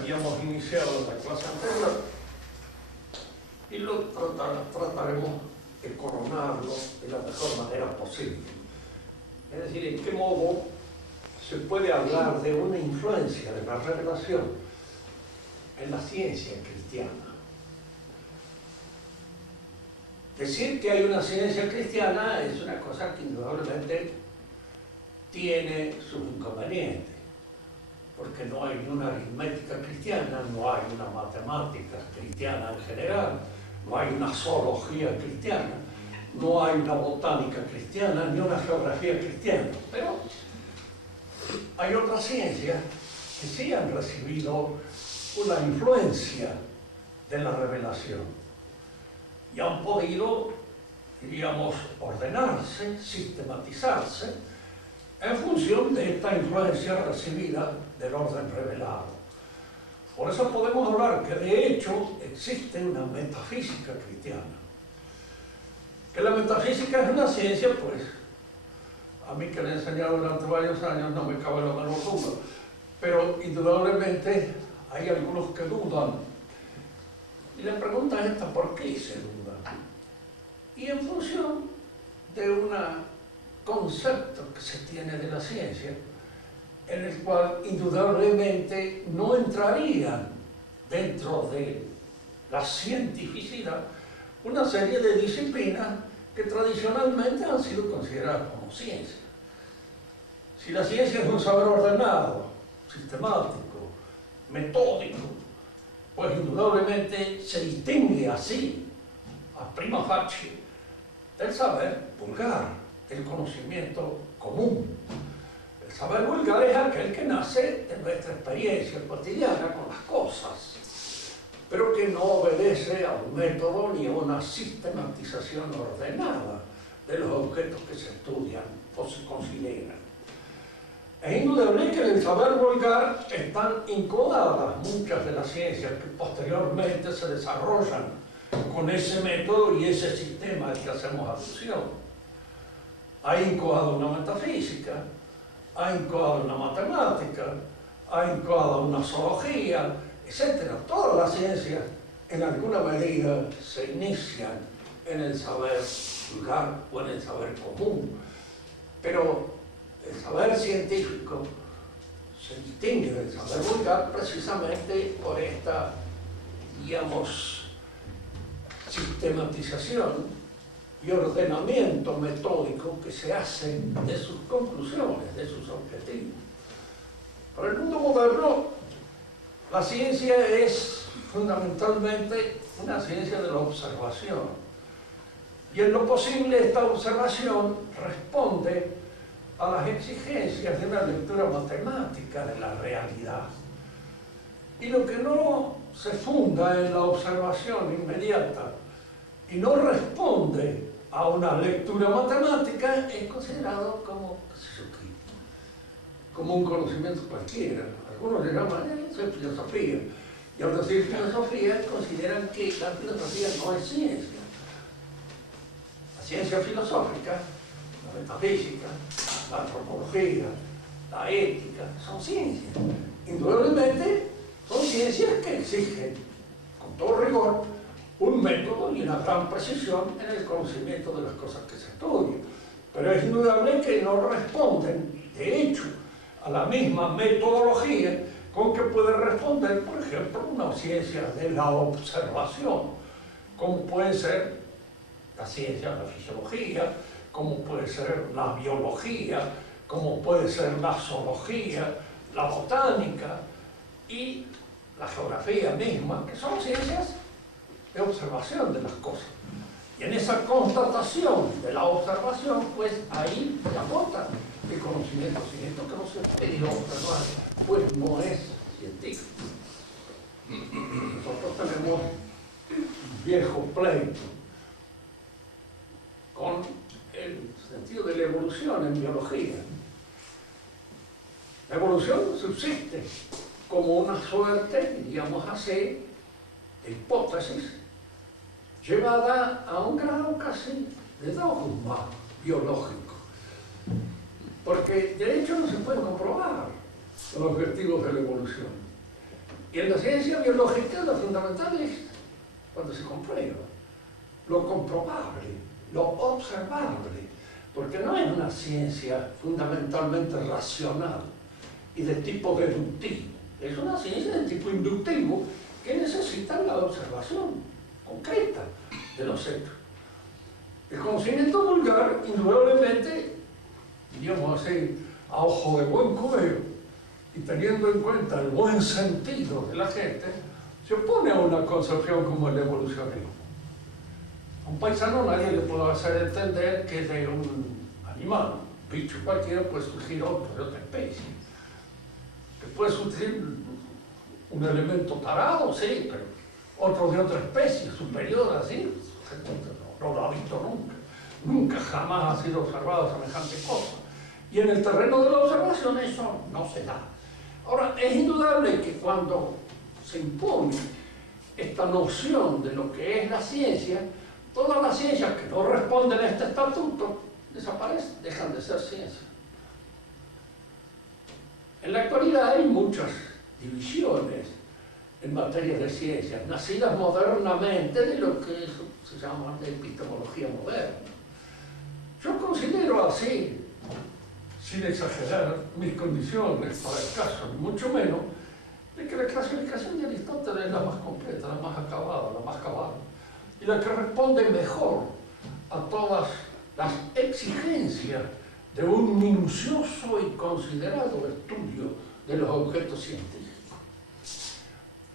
habíamos iniciado en la clase anterior y lo trataremos de coronarlo de la mejor manera posible. Es decir, en qué modo se puede hablar de una influencia de la revelación en la ciencia cristiana. Decir que hay una ciencia cristiana es una cosa que indudablemente tiene sus inconvenientes, porque no hay una aritmética cristiana, no hay una matemática cristiana en general, no hay una zoología cristiana, no hay una botánica cristiana, ni una geografía cristiana. Pero hay otras ciencias que sí han recibido una influencia de la revelación y han podido, diríamos, ordenarse, sistematizarse en función de esta influencia recibida del orden revelado. Por eso podemos hablar que de hecho existe una metafísica cristiana. Que la metafísica es una ciencia, pues, a mí que le he enseñado durante varios años no me cabe la menor duda, pero indudablemente hay algunos que dudan. Y la pregunta es esta: ¿por qué se duda? Y en función de un concepto que se tiene de la ciencia, en el cual indudablemente no entrarían dentro de la cientificidad una serie de disciplinas que tradicionalmente han sido consideradas como ciencia. Si la ciencia es un saber ordenado, sistemático, metódico, pues indudablemente se distingue así, a prima facie, del saber vulgar, del conocimiento común. El saber vulgar es aquel que nace de nuestra experiencia cotidiana con las cosas, pero que no obedece a un método ni a una sistematización ordenada de los objetos que se estudian o se consideran. Es indudable que en el saber vulgar están incodadas muchas de las ciencias que posteriormente se desarrollan con ese método y ese sistema al que hacemos alusión. Ha incoado una metafísica, ha incoado una matemática, ha incoado una zoología, etc. Todas las ciencias en alguna medida se inician en el saber vulgar o en el saber común, pero el saber científico se distingue del saber vulgar precisamente por esta, digamos, sistematización y ordenamiento metódico que se hace de sus conclusiones, de sus objetivos. Para el mundo moderno, la ciencia es fundamentalmente una ciencia de la observación. Y en lo posible esta observación responde a las exigencias de una lectura matemática de la realidad. Y lo que no se funda en la observación inmediata y no responde a una lectura matemática es considerado como, como un conocimiento cualquiera. Algunos le llaman eso es filosofía. Y al decir filosofía consideran que la filosofía no es ciencia. La ciencia filosófica, la metafísica, la antropología, la ética, son ciencias. Indudablemente son ciencias que exigen, con todo rigor, un método y una gran precisión en el conocimiento de las cosas que se estudian. Pero es indudable que no responden, de hecho, a la misma metodología con que puede responder, por ejemplo, una ciencia de la observación, como puede ser la ciencia de la fisiología, como puede ser la biología, como puede ser la zoología, la botánica y la geografía misma, que son ciencias de observación de las cosas. Y en esa constatación de la observación, pues ahí se agota el conocimiento científico, que no se puede observar, pues no es científico. Nosotros tenemos un viejo pleito con el sentido de la evolución en biología. La evolución subsiste como una suerte, diríamos así, de hipótesis, llevada a un grado casi de dogma biológico. Porque de hecho no se pueden comprobar los objetivos de la evolución. Y en la ciencia biológica lo fundamental es cuando se comprueba, lo comprobable, lo observable, porque no es una ciencia fundamentalmente racional y de tipo deductivo, es una ciencia de tipo inductivo que necesita la observación concreta de los hechos. El conocimiento vulgar, indudablemente, digamos así, a ojo de buen cubero y teniendo en cuenta el buen sentido de la gente, se opone a una concepción como el evolucionismo. A un paisano nadie le puede hacer entender que de un animal, un bicho cualquiera, puede surgir otro de otra especie. Que puede surgir un elemento tarado, sí, pero otro de otra especie, superior, así, no lo ha visto nunca. Nunca jamás ha sido observado semejante cosa. Y en el terreno de la observación eso no se da. Ahora, es indudable que cuando se impone esta noción de lo que es la ciencia, todas las ciencias que no responden a este estatuto desaparecen, dejan de ser ciencia. En la actualidad hay muchas divisiones en materia de ciencias, nacidas modernamente de lo que se llama la epistemología moderna. Yo considero así, sin exagerar mis condiciones para el caso, ni mucho menos, de que la clasificación de Aristóteles es la más completa, la más acabada, la más cabal, y la que responde mejor a todas las exigencias de un minucioso y considerado estudio de los objetos científicos.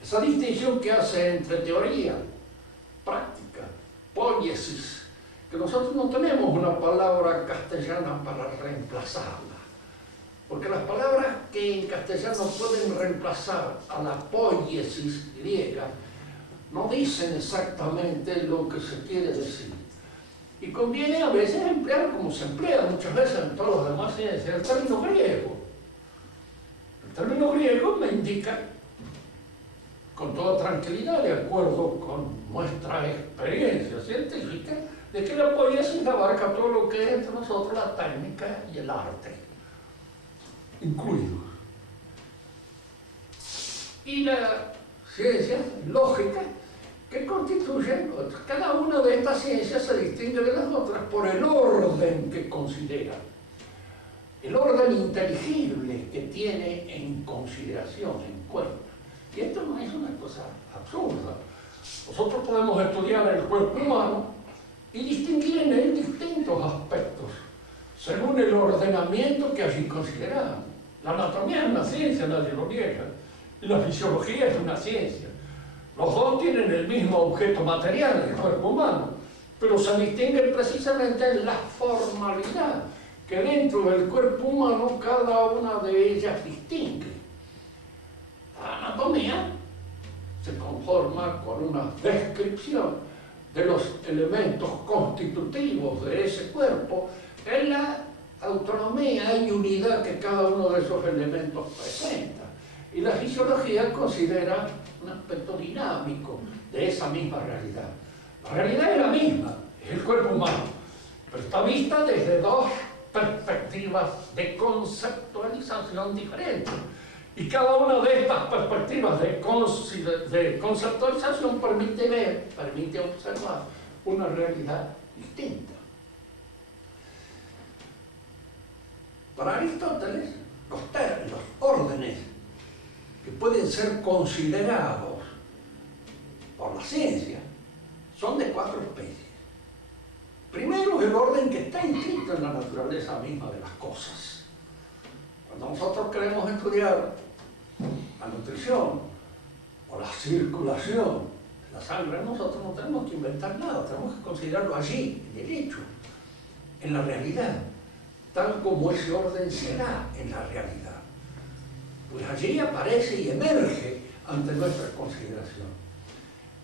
Esa distinción que hace entre teoría, práctica, poiesis, que nosotros no tenemos una palabra castellana para reemplazarla, porque las palabras que en castellano pueden reemplazar a la poiesis griega no dicen exactamente lo que se quiere decir. Y conviene a veces emplear, como se emplea muchas veces en todas las demás ciencias, el término griego. El término griego me indica, con toda tranquilidad, de acuerdo con nuestra experiencia científica, de que la poiesis abarca todo lo que es entre nosotros la técnica y el arte, incluidos. Y la ciencia lógica, que constituyen, cada una de estas ciencias se distingue de las otras por el orden que considera, el orden inteligible que tiene en consideración, en cuenta. Y esto no es una cosa absurda. Nosotros podemos estudiar el cuerpo humano y distinguir en él distintos aspectos, según el ordenamiento que allí consideramos. La anatomía es una ciencia, nadie lo niega, y la fisiología es una ciencia. Los dos tienen el mismo objeto material, el cuerpo humano, pero se distinguen precisamente en la formalidad que dentro del cuerpo humano cada una de ellas distingue. La anatomía se conforma con una descripción de los elementos constitutivos de ese cuerpo en la autonomía y unidad que cada uno de esos elementos presenta. Y la fisiología considera un aspecto dinámico de esa misma realidad. La realidad es la misma, es el cuerpo humano, pero está vista desde dos perspectivas de conceptualización diferentes. Y cada una de estas perspectivas de conceptualización permite ver, permite observar una realidad distinta. Para Aristóteles, los órdenes que pueden ser considerados por la ciencia son de 4 especies. Primero, el orden que está inscrito en la naturaleza misma de las cosas. Cuando nosotros queremos estudiar la nutrición o la circulación de la sangre, nosotros no tenemos que inventar nada, tenemos que considerarlo allí, en el hecho, en la realidad, tal como ese orden se da en la realidad. Pues allí aparece y emerge ante nuestra consideración.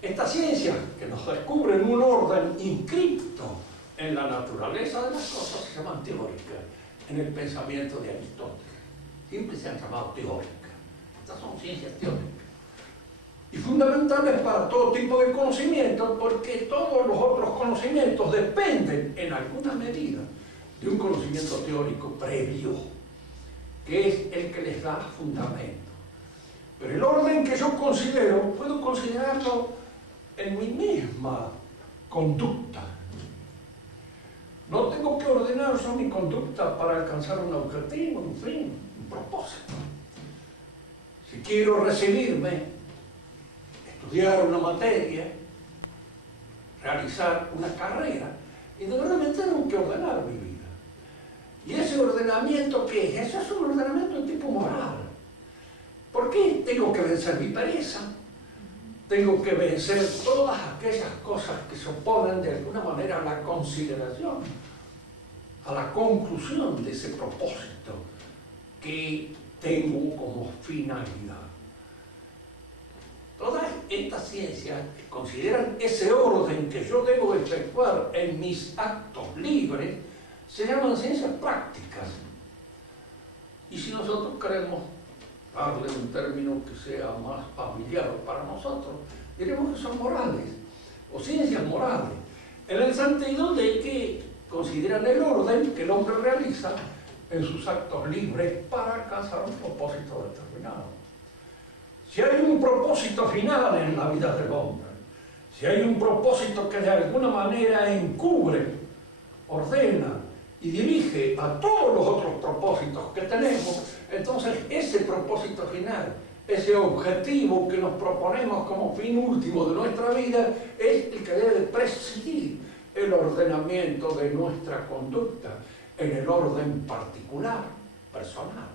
Estas ciencias que nos descubren un orden inscrito en la naturaleza de las cosas se llaman teóricas en el pensamiento de Aristóteles. Siempre se han llamado teóricas. Estas son ciencias teóricas. Y fundamentales para todo tipo de conocimiento, porque todos los otros conocimientos dependen en alguna medida de un conocimiento teórico previo, que es el que les da fundamento. Pero el orden que yo considero, puedo considerarlo en mi misma conducta. No tengo que ordenar yo mi conducta para alcanzar un objetivo, un fin, un propósito. Si quiero recibirme, estudiar una materia, realizar una carrera, indudablemente tengo que ordenar mi vida. ¿Y ese ordenamiento qué es? Eso es un ordenamiento de tipo moral. ¿Por qué tengo que vencer mi pereza? Tengo que vencer todas aquellas cosas que se oponen de alguna manera a la consideración, a la conclusión de ese propósito que tengo como finalidad. Todas estas ciencias que consideran ese orden que yo debo efectuar en mis actos libres se llaman ciencias prácticas. Y si nosotros queremos darle un término que sea más familiar para nosotros, diremos que son morales, o ciencias morales, en el sentido de que consideran el orden que el hombre realiza en sus actos libres para alcanzar un propósito determinado. Si hay un propósito final en la vida del hombre, si hay un propósito que de alguna manera encubre, ordena y dirige a todos los otros propósitos que tenemos, entonces ese propósito final, ese objetivo que nos proponemos como fin último de nuestra vida, es el que debe presidir el ordenamiento de nuestra conducta en el orden particular, personal,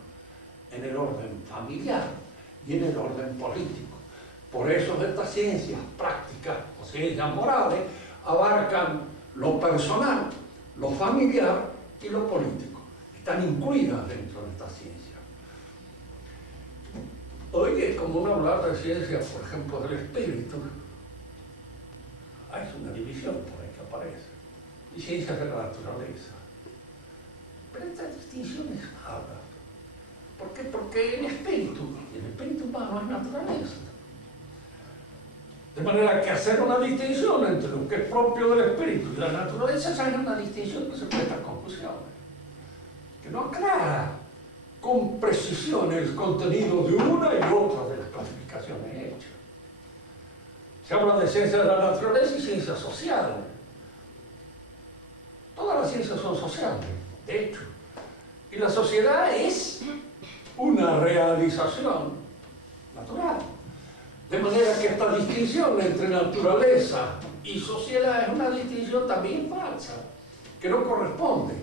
en el orden familiar y en el orden político. Por eso estas ciencias prácticas o ciencias morales abarcan lo personal, lo familiar y lo político. Están incluidas dentro de esta ciencia. Hoy es común hablar de ciencias, por ejemplo, del espíritu. Hay una división por ahí que aparece. Y ciencias de la naturaleza. Pero esta distinción es vaga. ¿Por qué? Porque el espíritu humano es naturaleza. De manera que hacer una distinción entre lo que es propio del espíritu y la naturaleza es una distinción que se presta a confusiones, que no aclara con precisión el contenido de una y otra de las clasificaciones hechas. Se habla de ciencias de la naturaleza y ciencias sociales. Todas las ciencias son sociales, de hecho. Y la sociedad es una realización natural. De manera que esta distinción entre naturaleza y sociedad es una distinción también falsa, que no corresponde.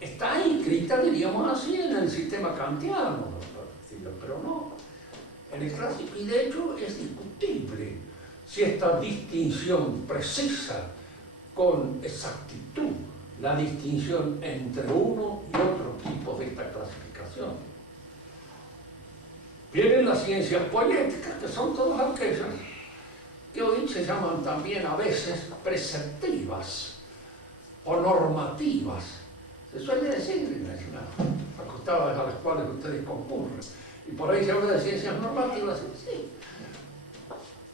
Está inscrita, diríamos así, en el sistema kantiano, pero no en el clásico. Y de hecho es discutible si esta distinción precisa con exactitud la distinción entre uno y otro tipo de esta clasificación. Vienen las ciencias poéticas, que son todas aquellas que hoy se llaman también a veces preceptivas o normativas. Se suele decir en las facultades a las cuales ustedes concurren. Y por ahí se habla de ciencias normativas, sí.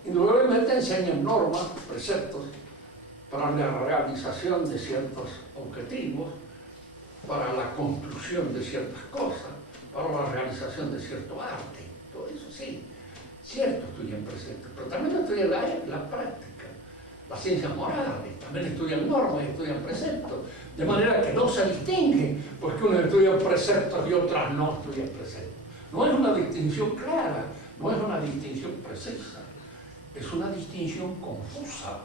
Indudablemente enseñan normas, preceptos, para la realización de ciertos objetivos, para la construcción de ciertas cosas, para la realización de cierto arte. Todo eso sí, cierto estudian preceptos, pero también estudian la práctica, las ciencias morales, también estudian normas y estudian preceptos, de manera que no se distingue, porque unos estudian preceptos y otras no estudian preceptos. No es una distinción clara, no es una distinción precisa, es una distinción confusa.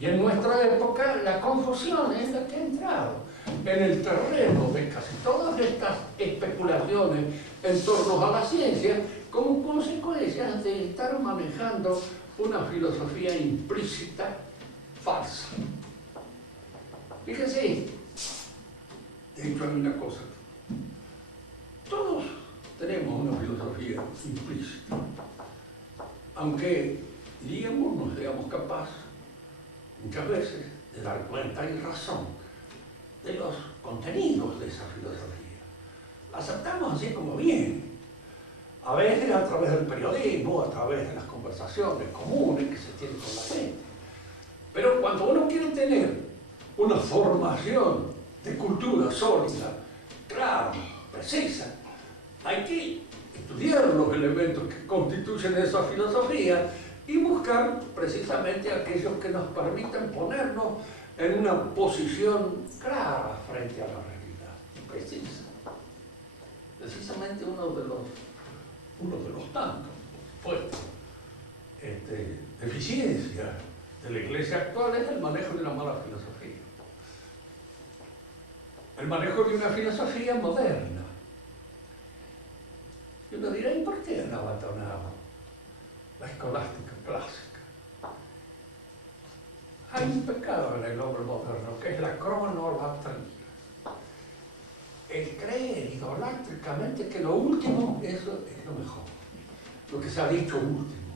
Y en nuestra época la confusión es la que ha entrado en el terreno de casi todas estas especulaciones en torno a la ciencia como consecuencia de estar manejando una filosofía implícita falsa. Fíjense, de hecho hay una cosa, todos tenemos una filosofía implícita, aunque diríamos no seamos capaces muchas veces de dar cuenta y razón de los contenidos de esa filosofía. La aceptamos así como viene, a veces a través del periodismo, a través de las conversaciones comunes que se tienen con la gente. Pero cuando uno quiere tener una formación de cultura sólida, clara, precisa, hay que estudiar los elementos que constituyen esa filosofía y buscar precisamente aquellos que nos permiten ponernos en una posición clara frente a la realidad, precisa. Precisamente uno de los tantos, pues, deficiencias de la Iglesia actual es el manejo de una mala filosofía. El manejo de una filosofía moderna. Y uno dirá, ¿y por qué han abandonado la escolástica clásica? Hay un pecado en el hombre moderno, que es la cronolatría. El creer idolátricamente que lo último, eso es lo mejor. Lo que se ha dicho último.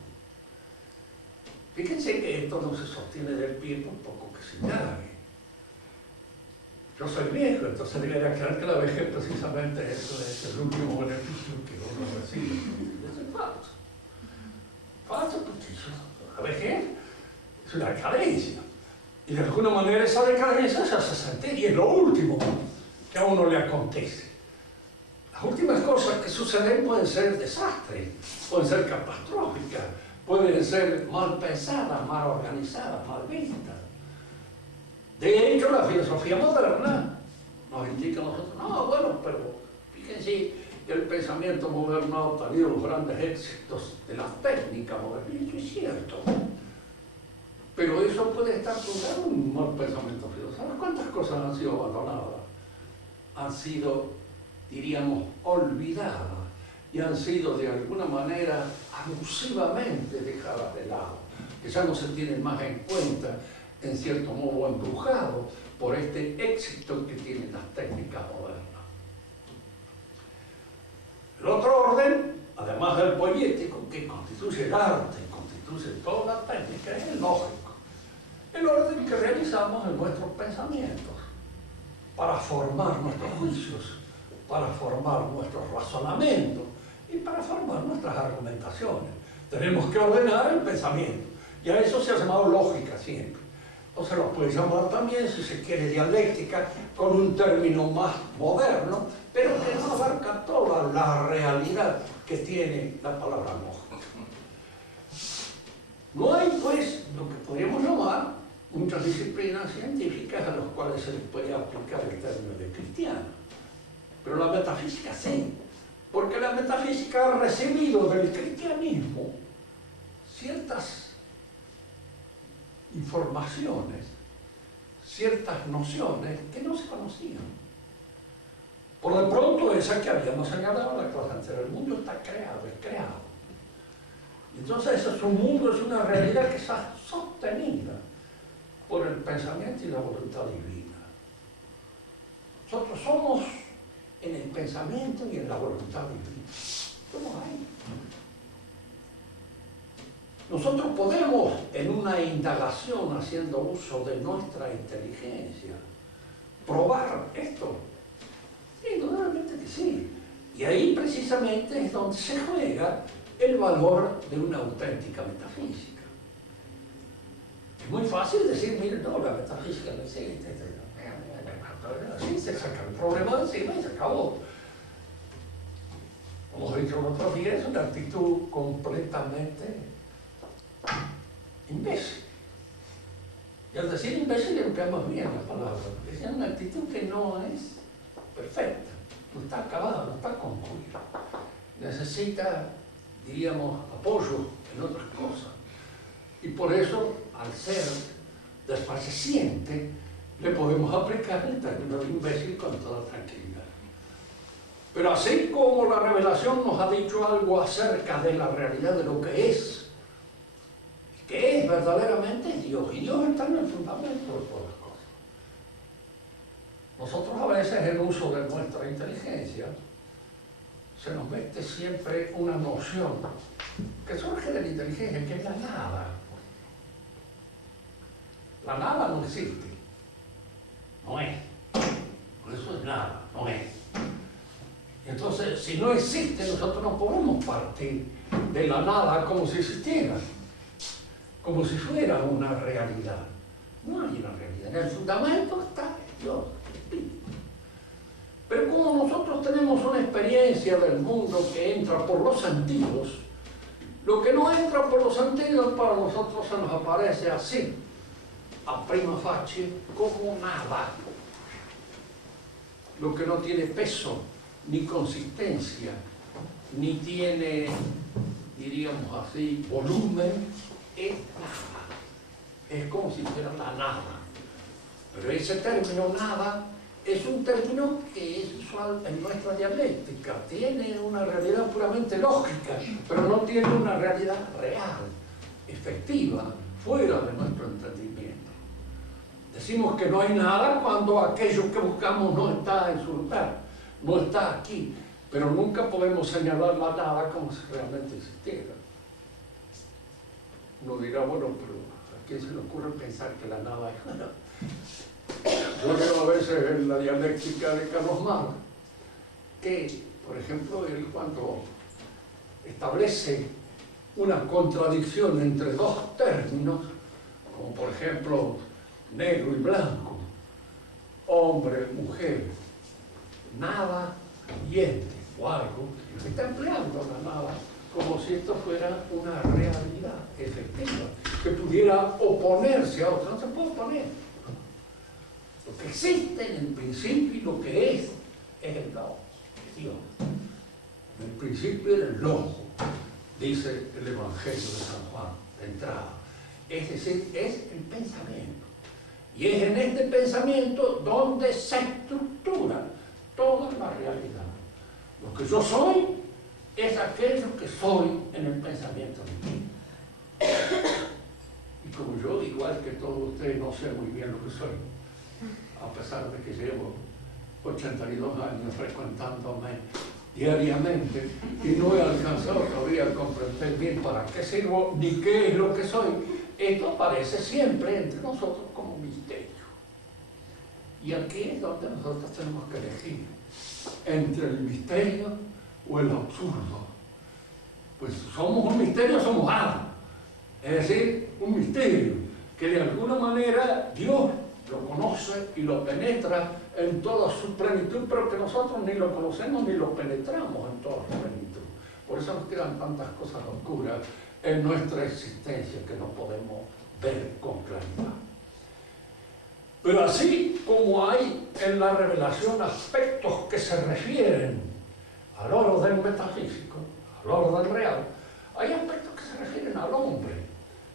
Fíjense que esto no se sostiene del pie por poco que se llame. Yo soy viejo, entonces debería aclarar que la vejez precisamente eso es el último beneficio que uno recibe. Eso es falso. Falso porque la vejez es una decadencia. Y de alguna manera esa decadencia se hace sentir y es lo último que a uno le acontece. Las últimas cosas que suceden pueden ser desastres, pueden ser catastróficas, pueden ser mal pensadas, mal organizadas, mal vistas. De hecho, la filosofía moderna nos indica a nosotros, no, bueno, pero fíjense que el pensamiento moderno ha tenido los grandes éxitos de la técnica moderna, y eso es cierto. Pero eso puede estar fundado en un mal pensamiento filosófico. ¿Cuántas cosas han sido abandonadas? Han sido, diríamos, olvidadas y han sido de alguna manera abusivamente dejadas de lado, que ya no se tienen más en cuenta, en cierto modo embrujado por este éxito que tienen las técnicas modernas. El otro orden, además del poético, que constituye el arte, constituye toda la técnica, es el lógico. El orden que realizamos en nuestros pensamientos para formar nuestros juicios, para formar nuestros razonamientos y para formar nuestras argumentaciones. Tenemos que ordenar el pensamiento y a eso se ha llamado lógica siempre. O se lo puede llamar también, si se quiere, dialéctica, con un término más moderno, pero que no abarca toda la realidad que tiene la palabra lógica. No hay, pues, lo que podríamos llamar muchas disciplinas científicas a las cuales se les puede aplicar el término de cristiano. Pero la metafísica sí, porque la metafísica ha recibido del cristianismo ciertas informaciones, ciertas nociones que no se conocían. Por de pronto, esa que habíamos señalado en la clase anterior, el mundo está creado, es creado. Entonces, ese es un mundo, es una realidad que está sostenida por el pensamiento y la voluntad divina. Nosotros somos en el pensamiento y en la voluntad divina. Somos ahí. Nosotros podemos, en una indagación haciendo uso de nuestra inteligencia, probar esto. Indudablemente que sí. Y ahí precisamente es donde se juega el valor de una auténtica metafísica. Es muy fácil decir, mire, no, la metafísica no existe. Así se saca el problema de encima y se acabó. Como he dicho el otro día, es una actitud completamente imbécil. Y al decir imbécil empleamos bien la palabra, porque es una actitud que no es perfecta, no está acabada, no está concluida. Necesita, diríamos, apoyo en otras cosas. Y por eso, al ser desfalleciente, le podemos aplicar el término de imbécil con toda tranquilidad. Pero así como la revelación nos ha dicho algo acerca de la realidad de lo que es verdaderamente Dios, y Dios está en el fundamento de todas las cosas. Nosotros a veces, en uso de nuestra inteligencia, se nos mete siempre una noción que surge de la inteligencia, que es la nada. La nada no existe, no es. Por eso es nada, no es. Entonces, si no existe, nosotros no podemos partir de la nada como si existiera, como si fuera una realidad. No hay una realidad. En el fundamento está Dios, el Espíritu. Pero como nosotros tenemos una experiencia del mundo que entra por los sentidos, lo que no entra por los sentidos para nosotros se nos aparece así, a prima facie, como nada. Lo que no tiene peso, ni consistencia, ni tiene, diríamos así, volumen, es nada. Es como si fuera la nada. Pero ese término nada es un término que es usual en nuestra dialéctica. Tiene una realidad puramente lógica, pero no tiene una realidad real, efectiva, fuera de nuestro entendimiento. Decimos que no hay nada cuando aquello que buscamos no está en su lugar, no está aquí, pero nunca podemos señalar la nada como si realmente existiera. Uno dirá, bueno, pero ¿a quién se le ocurre pensar que la nada es nada? Yo leo a veces en la dialéctica de Carlos Marx que, por ejemplo, él cuando establece una contradicción entre dos términos, como por ejemplo negro y blanco, hombre, mujer, nada y ente, o algo, está empleando la nada como si esto fuera una realidad efectiva, que pudiera oponerse a otra. No se puede oponer. Lo que existe en el principio y lo que es el logos, es Dios. En el principio era el logos, dice el Evangelio de San Juan, de entrada. Es decir, es el pensamiento. Y es en este pensamiento donde se estructura toda la realidad. Lo que yo soy es aquello que soy en el pensamiento de mí. Y como yo, igual que todos ustedes, no sé muy bien lo que soy, a pesar de que llevo 82 años frecuentándome diariamente y no he alcanzado todavía a comprender bien para qué sirvo ni qué es lo que soy, esto aparece siempre entre nosotros como un misterio. Y aquí es donde nosotros tenemos que elegir entre el misterio o el absurdo. Pues somos un misterio, somos algo. Es decir, un misterio que de alguna manera Dios lo conoce y lo penetra en toda su plenitud, pero que nosotros ni lo conocemos ni lo penetramos en toda su plenitud. Por eso nos quedan tantas cosas oscuras en nuestra existencia que no podemos ver con claridad. Pero así como hay en la revelación aspectos que se refieren al orden metafísico, al orden real, hay aspectos que se refieren al hombre.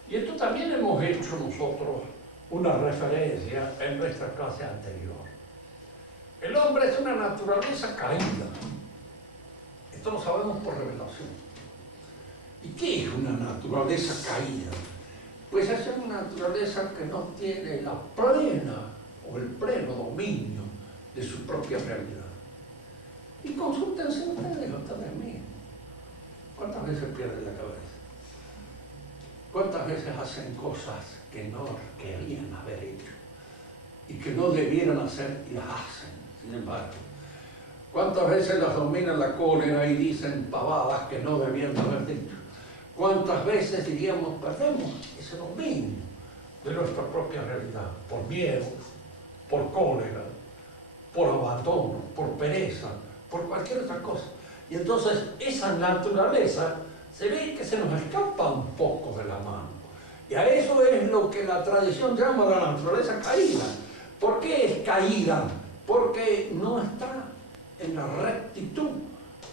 Y esto también hemos hecho nosotros una referencia en nuestra clase anterior. El hombre es una naturaleza caída. Esto lo sabemos por revelación. ¿Y qué es una naturaleza caída? Pues es una naturaleza que no tiene la plena o el pleno dominio de su propia realidad. Y consúltense ustedes mismos. ¿Cuántas veces pierden la cabeza? ¿Cuántas veces hacen cosas que no querían haber hecho y que no debieran hacer y las hacen, sin embargo? ¿Cuántas veces las domina la cólera y dicen pavadas que no debían haber dicho? ¿Cuántas veces, diríamos, perdemos ese dominio de nuestra propia realidad? Por miedo, por cólera, por abandono, por pereza, por cualquier otra cosa. Y entonces esa naturaleza se ve que se nos escapa un poco de la mano. Y a eso es lo que la tradición llama la naturaleza caída. ¿Por qué es caída? Porque no está en la rectitud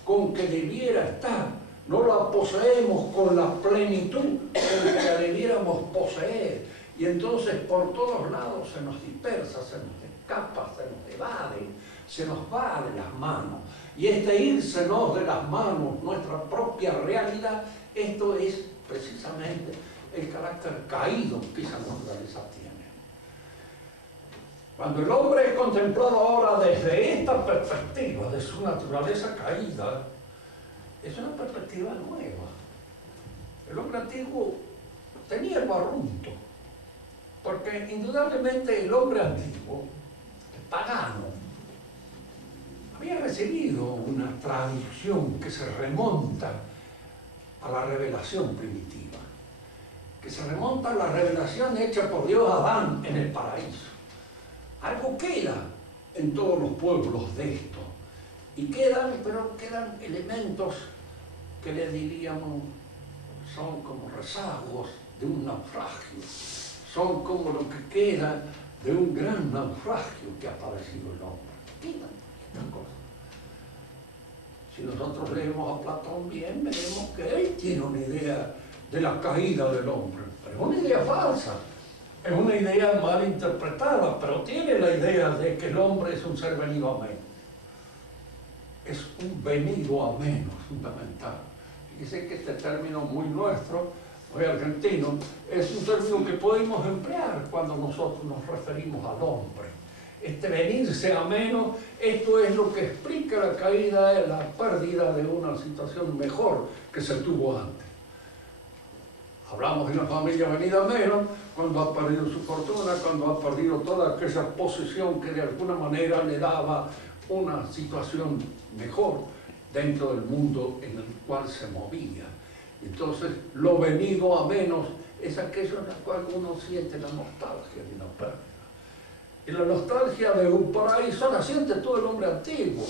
con que debiera estar. No la poseemos con la plenitud con que la debiéramos poseer. Y entonces por todos lados se nos dispersa, se nos escapa, se nos evade, se nos va de las manos. Y este írsenos de las manos, nuestra propia realidad, esto es precisamente el carácter caído que esa naturaleza tiene. Cuando el hombre es contemplado ahora desde esta perspectiva de su naturaleza caída, es una perspectiva nueva. El hombre antiguo tenía el barrunto, porque indudablemente el hombre antiguo, el pagano, había recibido una tradición que se remonta a la revelación primitiva, que se remonta a la revelación hecha por Dios a Adán en el paraíso. Algo que era en todos los pueblos de esto. Y quedan elementos que le diríamos son como rezagos de un naufragio, son como lo que queda de un gran naufragio que ha padecido el hombre. Quedan estas cosas. Si nosotros leemos a Platón bien, veremos que él tiene una idea de la caída del hombre, pero es una idea falsa, es una idea mal interpretada, pero tiene la idea de que el hombre es un ser venido a menos. Es un venido a menos fundamental. Fíjese que este término muy nuestro, muy argentino, es un término que podemos emplear cuando nosotros nos referimos al hombre. Este venirse a menos, esto es lo que explica la caída, la pérdida de una situación mejor que se tuvo antes. Hablamos de una familia venida a menos cuando ha perdido su fortuna, cuando ha perdido toda aquella posesión que de alguna manera le daba una situación mejor dentro del mundo en el cual se movía. Entonces, lo venido a menos es aquello en el cual uno siente la nostalgia de una pérdida. Y la nostalgia de un paraíso la siente todo el hombre antiguo.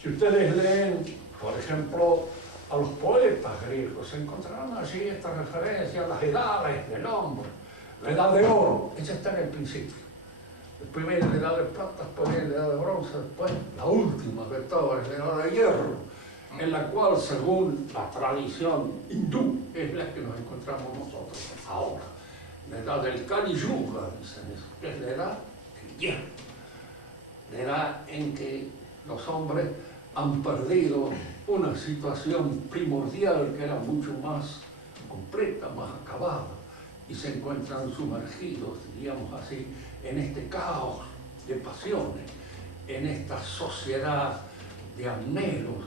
Si ustedes leen, por ejemplo, a los poetas griegos, encontrarán allí esta referencia a las edades del hombre. La edad de oro, esa está en el principio. Después viene la edad de plata, después viene la edad de bronce, después la última de todas, la edad de hierro, en la cual, según la tradición hindú, es la que nos encontramos nosotros ahora. La edad del Kali Yuga, dicen eso, que es la edad del hierro. La edad en que los hombres han perdido una situación primordial que era mucho más completa, más acabada, y se encuentran sumergidos, diríamos así, en este caos de pasiones, en esta sociedad de anhelos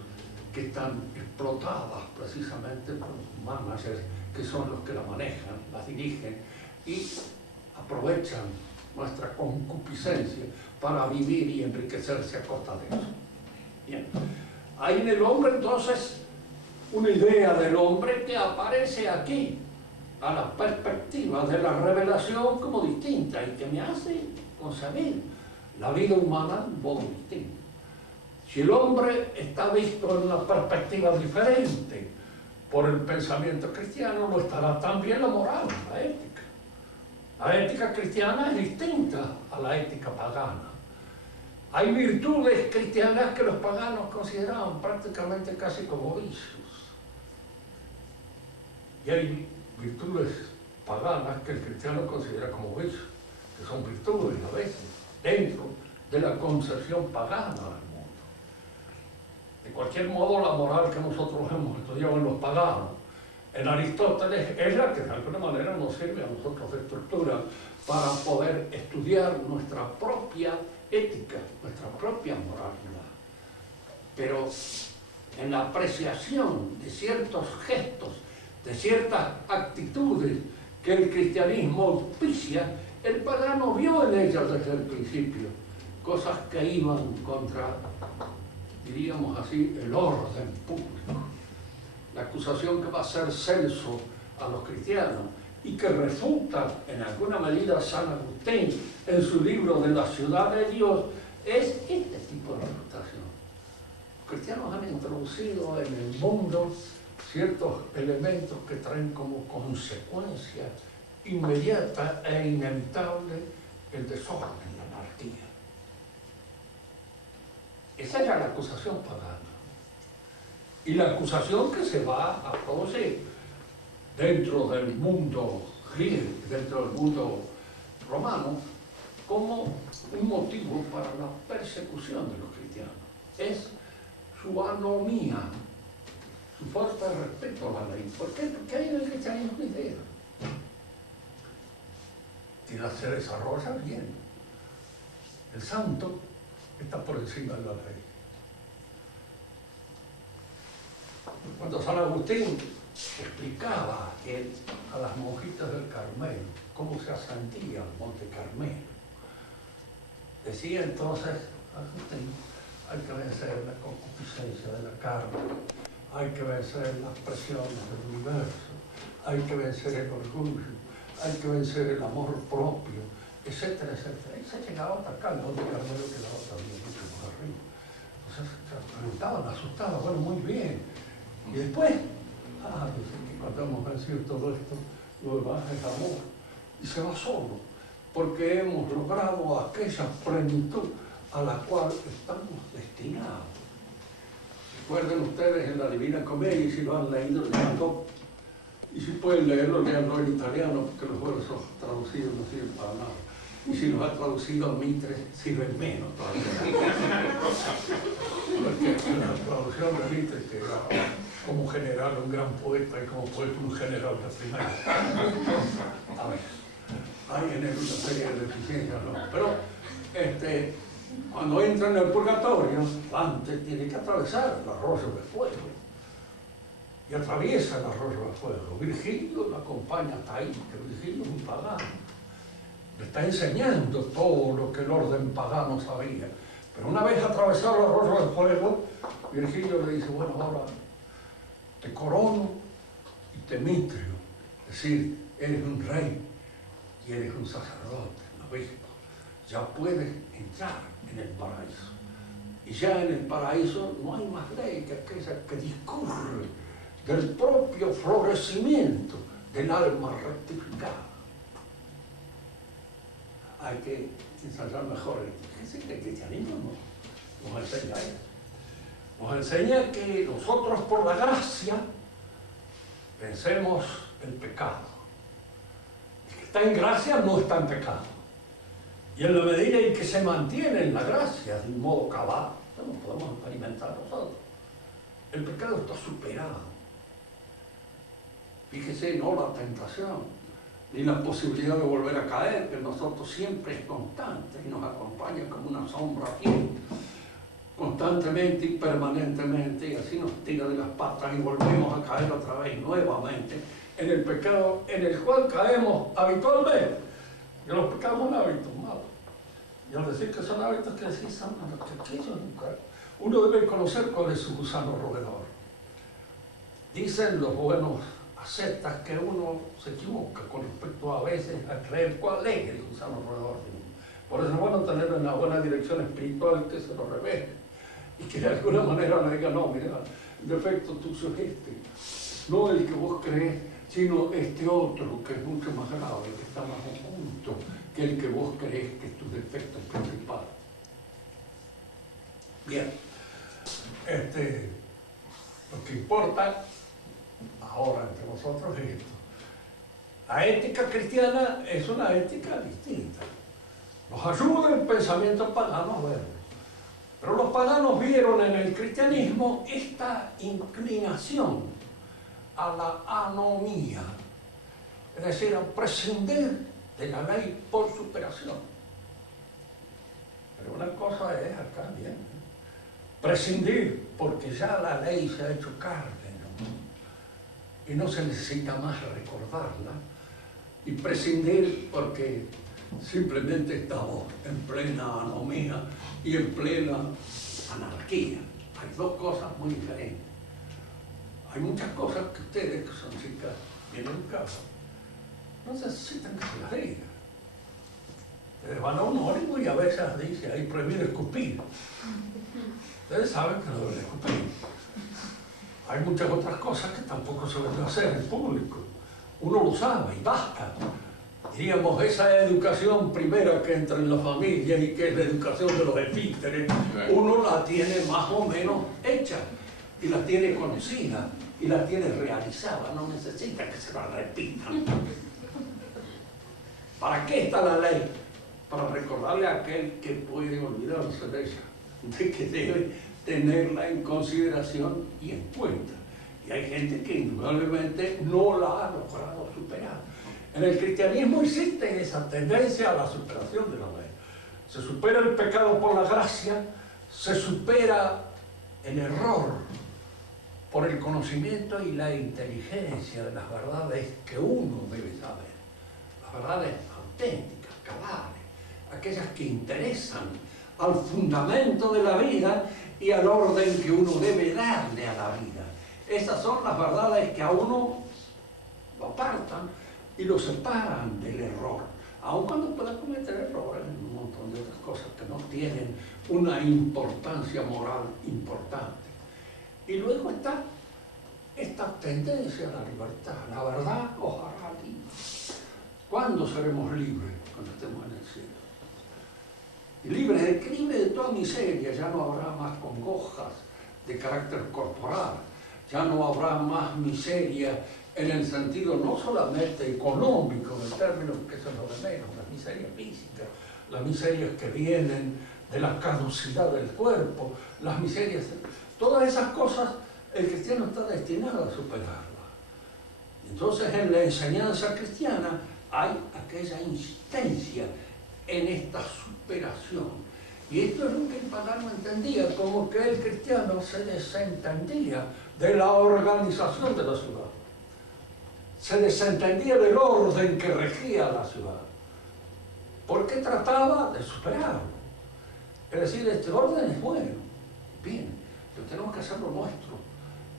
que están explotadas precisamente por los managers, que son los que la manejan, la dirigen y aprovechan nuestra concupiscencia para vivir y enriquecerse a costa de eso. Bien. Hay en el hombre entonces una idea del hombre que aparece aquí, a la perspectiva de la revelación como distinta y que me hace concebir la vida humana de un modo distinto. Si el hombre está visto en una perspectiva diferente por el pensamiento cristiano, lo estará también la moral, la ética. La ética cristiana es distinta a la ética pagana. Hay virtudes cristianas que los paganos consideraban prácticamente casi como vicios. Y hay virtudes paganas que el cristiano considera como vicios, que son virtudes a veces, dentro de la concepción pagana del mundo. De cualquier modo, la moral que nosotros hemos estudiado en los paganos, en Aristóteles, es la que de alguna manera nos sirve a nosotros de estructura para poder estudiar nuestra propia ética, nuestra propia moralidad. Pero en la apreciación de ciertos gestos, de ciertas actitudes que el cristianismo auspicia, el pagano vio en ellas desde el principio cosas que iban contra, diríamos así, el orden público. La acusación que va a hacer Celso a los cristianos y que refuta en alguna medida San Agustín en su libro de la ciudad de Dios es este tipo de refutación. Los cristianos han introducido en el mundo ciertos elementos que traen como consecuencia inmediata e inevitable el desorden, la anarquía. Esa era la acusación pagana. Y la acusación que se va a producir dentro del mundo griego, dentro del mundo romano, como un motivo para la persecución de los cristianos. Es su anomía, su falta de respeto a la ley. ¿Por qué? Porque hay en el cristianismo una idea. Y se desarrolla bien. El santo está por encima de la ley. Cuando San Agustín explicaba a las monjitas del Carmelo cómo se ascendía al Monte Carmelo, decía entonces, Agustín, hay que vencer la concupiscencia de la carne, hay que vencer las presiones del universo, hay que vencer el orgullo, hay que vencer el amor propio, etcétera, etcétera. Y se llegaba hasta acá, el Monte Carmelo quedaba también mucho más arriba. Entonces se preguntaban, asustaban, bueno, muy bien. Y después, dice que cuando hemos vencido todo esto, lo demás es amor. Y se va solo, porque hemos logrado aquella plenitud a la cual estamos destinados. Recuerden ustedes en la Divina Comedia, y si lo han leído, leanlo. Y si pueden leerlo, leanlo en italiano, porque los versos traducidos no sirven para nada. Y si los ha traducido a Mitre, sirven menos todavía. Porque la traducción de Mitre, que era como general un gran poeta y como poeta un general de primera. A ver, hay en él una serie de deficiencias, ¿no? Pero cuando entra en el purgatorio, Dante tiene que atravesar el arroyo de fuego. Y atraviesa el arroyo de fuego. Virgilio lo acompaña hasta ahí, que Virgilio es un pagano. Le está enseñando todo lo que el orden pagano sabía. Pero una vez atravesado el arroyo de fuego, Virgilio le dice, bueno, ahora te corono y te mitrio. Es decir, eres un rey y eres un sacerdote, un obispo. Ya puedes entrar en el paraíso. Y ya en el paraíso no hay más ley que aquella que discurre del propio florecimiento del alma rectificada. Hay que ensayar mejor. El cristianismo nos enseña eso. Nos enseña que nosotros por la gracia vencemos el pecado. El que está en gracia no está en pecado. Y en la medida en que se mantiene en la gracia de un modo cabal, no lo podemos experimentar nosotros. El pecado está superado. Fíjese, no la tentación, ni la posibilidad de volver a caer, que en nosotros siempre es constante y nos acompaña como una sombra fiel, constantemente y permanentemente, y así nos tira de las patas y volvemos a caer otra vez nuevamente en el pecado en el cual caemos habitualmente. Y los pecados son hábitos malos. Y al decir que son hábitos, que decir son malos, que aquellos nunca. Uno debe conocer cuál es su gusano roedor. Dicen los buenos ascetas que uno se equivoca con respecto a veces a creer cuál es el gusano roedor de uno. Por eso es bueno tenerlo en una buena dirección espiritual que se lo revele y que de alguna manera le diga, no, mira, el defecto tuyo es este, no el que vos crees, sino este otro que es mucho más grave, que está más oculto que el que vos crees que es tu defecto principal. Bien, lo que importa ahora entre nosotros es esto. La ética cristiana es una ética distinta. Nos ayuda el pensamiento pagano a verlo. Pero los paganos vieron en el cristianismo esta inclinación a la anomía, es decir, a prescindir de la ley por superación. Pero una cosa es acá bien, prescindir porque ya la ley se ha hecho carne, ¿no? Y no se necesita más recordarla, y prescindir porque simplemente estamos en plena anomía y en plena anarquía. Hay dos cosas muy diferentes. Hay muchas cosas que ustedes, que son chicas bien educadas, no necesitan que se las diga. Ustedes van a un ónibus y a veces dice, hay prohibido escupir. Ustedes saben que no deben escupir. Hay muchas otras cosas que tampoco se deben hacer en público. Uno lo sabe y basta. Diríamos, esa educación primera que entra en la familia y que es la educación de los epíteres, uno la tiene más o menos hecha y la tiene conocida y la tiene realizada, no necesita que se la repitan. ¿Para qué está la ley? Para recordarle a aquel que puede olvidarse de ella, de que debe tenerla en consideración y en cuenta. Y hay gente que indudablemente no la ha logrado superar. En el cristianismo existe esa tendencia a la superación de la ley. Se supera el pecado por la gracia, se supera el error por el conocimiento y la inteligencia de las verdades que uno debe saber. Las verdades auténticas, cabales, aquellas que interesan al fundamento de la vida y al orden que uno debe darle a la vida. Esas son las verdades que a uno lo apartan y lo separan del error. aun cuando pueda cometer errores en un montón de otras cosas que no tienen una importancia moral importante. Y luego está esta tendencia a la libertad. La verdad os hará libres. ¿Cuándo seremos libres? Cuando estemos en el cielo. Y libres de qué? Libres de toda miseria. Ya no habrá más congojas de carácter corporal. Ya no habrá más miseria en el sentido no solamente económico, en términos que eso es lo de menos, las miserias físicas, las miserias que vienen de la caducidad del cuerpo, las miserias, todas esas cosas el cristiano está destinado a superarlas. Entonces en la enseñanza cristiana hay aquella insistencia en esta superación. Y esto es lo que el pagano entendía, como que el cristiano se desentendía de la organización de la ciudad. Se desentendía del orden que regía la ciudad, porque trataba de superarlo. Es decir, este orden es bueno, bien, pero tenemos que hacerlo nuestro.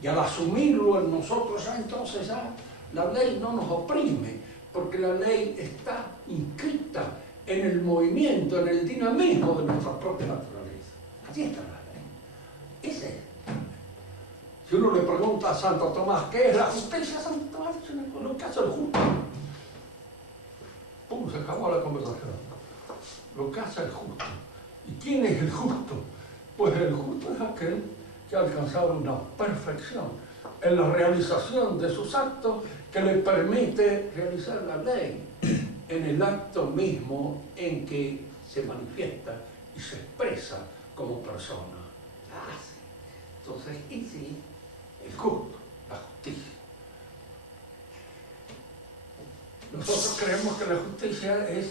Y al asumirlo en nosotros, ya entonces ya la ley no nos oprime, porque la ley está inscrita en el movimiento, en el dinamismo de nuestra propia naturaleza. Así está la ley. Ese es. Si uno le pregunta a Santo Tomás, ¿qué es la justicia? Santo Tomás dice lo que hace el justo. ¡Pum! Se acabó la conversación. Lo que hace el justo. ¿Y quién es el justo? Pues el justo es aquel que ha alcanzado una perfección en la realización de sus actos que le permite realizar la ley en el acto mismo en que se manifiesta y se expresa como persona. Entonces, y sí, el justo, la justicia. Nosotros creemos que la justicia es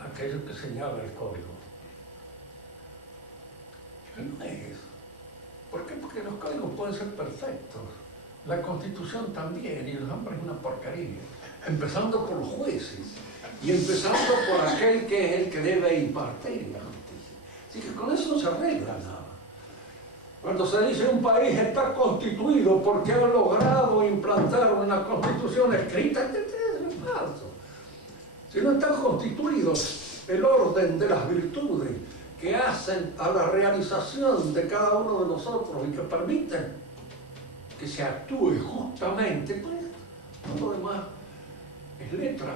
aquello que señala el código. No es eso. ¿Por qué? Porque los códigos pueden ser perfectos. La Constitución también, y el hombre es una porquería. Empezando por los jueces, y empezando por aquel que es el que debe impartir la justicia. Así que con eso no se arregla nada. Cuando se dice un país está constituido porque ha logrado implantar una constitución escrita, es falso. Si no están constituidos el orden de las virtudes que hacen a la realización de cada uno de nosotros y que permiten que se actúe justamente, pues todo lo demás es letra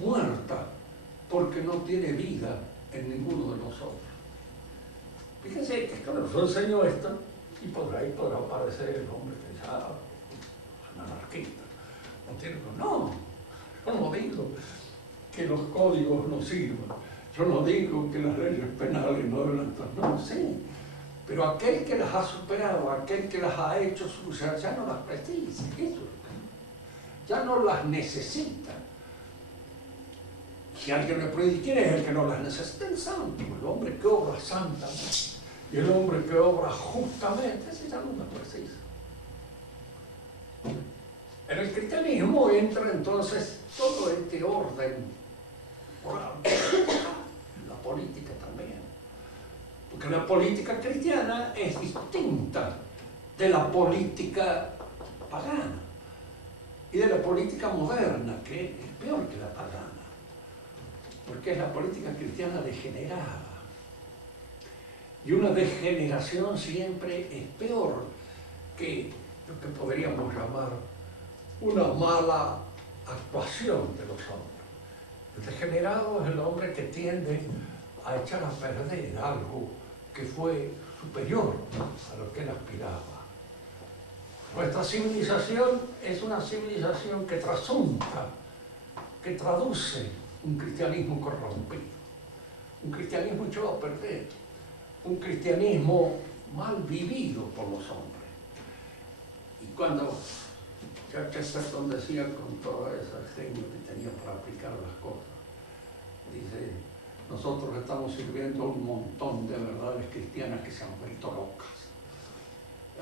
muerta porque no tiene vida en ninguno de nosotros. Fíjense que claro, yo enseño esto y podrá aparecer el hombre que dice, es un anarquista. No, yo no digo que los códigos no sirvan, yo no digo que las leyes penales no deben estar, no, sí, pero aquel que las ha superado, aquel que las ha hecho suyas, ya no las precisa, eso, ya no las necesita. Si alguien le puede decir, ¿quién es el que no las necesita? El santo, el hombre que obra santamente. Y el hombre que obra justamente, ese ya no las precisa. En el cristianismo entra entonces todo este orden moral, la política también. Porque la política cristiana es distinta de la política pagana y de la política moderna, que es peor que la pagana. Porque es la política cristiana degenerada. Y una degeneración siempre es peor que lo que podríamos llamar una mala actuación de los hombres. El degenerado es el hombre que tiende a echar a perder algo que fue superior a lo que él aspiraba. Nuestra civilización es una civilización que trasunta, que traduce un cristianismo corrompido, un cristianismo echado a perder, un cristianismo mal vivido por los hombres. Y cuando Chesterton decía con toda esa genio que tenía para aplicar las cosas, dice, nosotros estamos sirviendo a un montón de verdades cristianas que se han vuelto locas.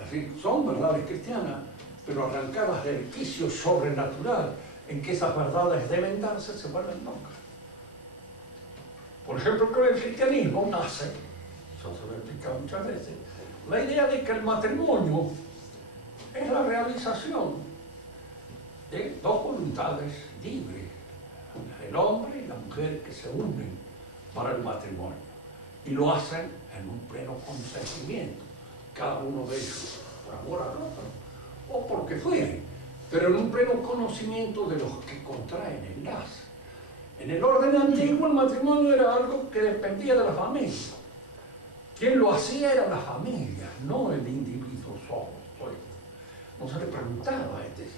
Así, son verdades cristianas, pero arrancadas del quicio sobrenatural en que esas verdades deben darse, se vuelven locas. Por ejemplo, con el cristianismo nace, eso se lo he explicado muchas veces, la idea de que el matrimonio es la realización de dos voluntades libres, el el hombre y la mujer que se unen para el matrimonio. Y lo hacen en un pleno consentimiento, cada uno de ellos por amor al otro, o porque fuere, pero en un pleno conocimiento de los que contraen el lazo. En el orden antiguo el matrimonio era algo que dependía de la familia. Quien lo hacía era la familia, no el individuo solo. No se le preguntaba a este si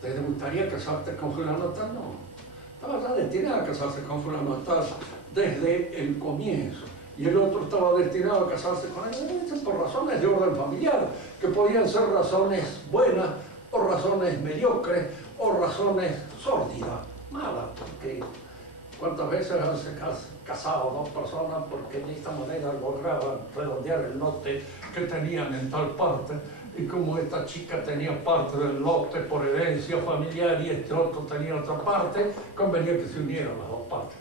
te gustaría casarte con fulano tal, no. Estaba ya destinado a casarse con fulano tal desde el comienzo. Y el otro estaba destinado a casarse con él por razones de orden familiar, que podían ser razones buenas o razones mediocres o razones sórdidas, malas, porque cuántas veces han se casado dos personas porque de esta manera lograban redondear el lote que tenían en tal parte, y como esta chica tenía parte del lote por herencia familiar y este otro tenía otra parte, convenía que se unieran las dos partes.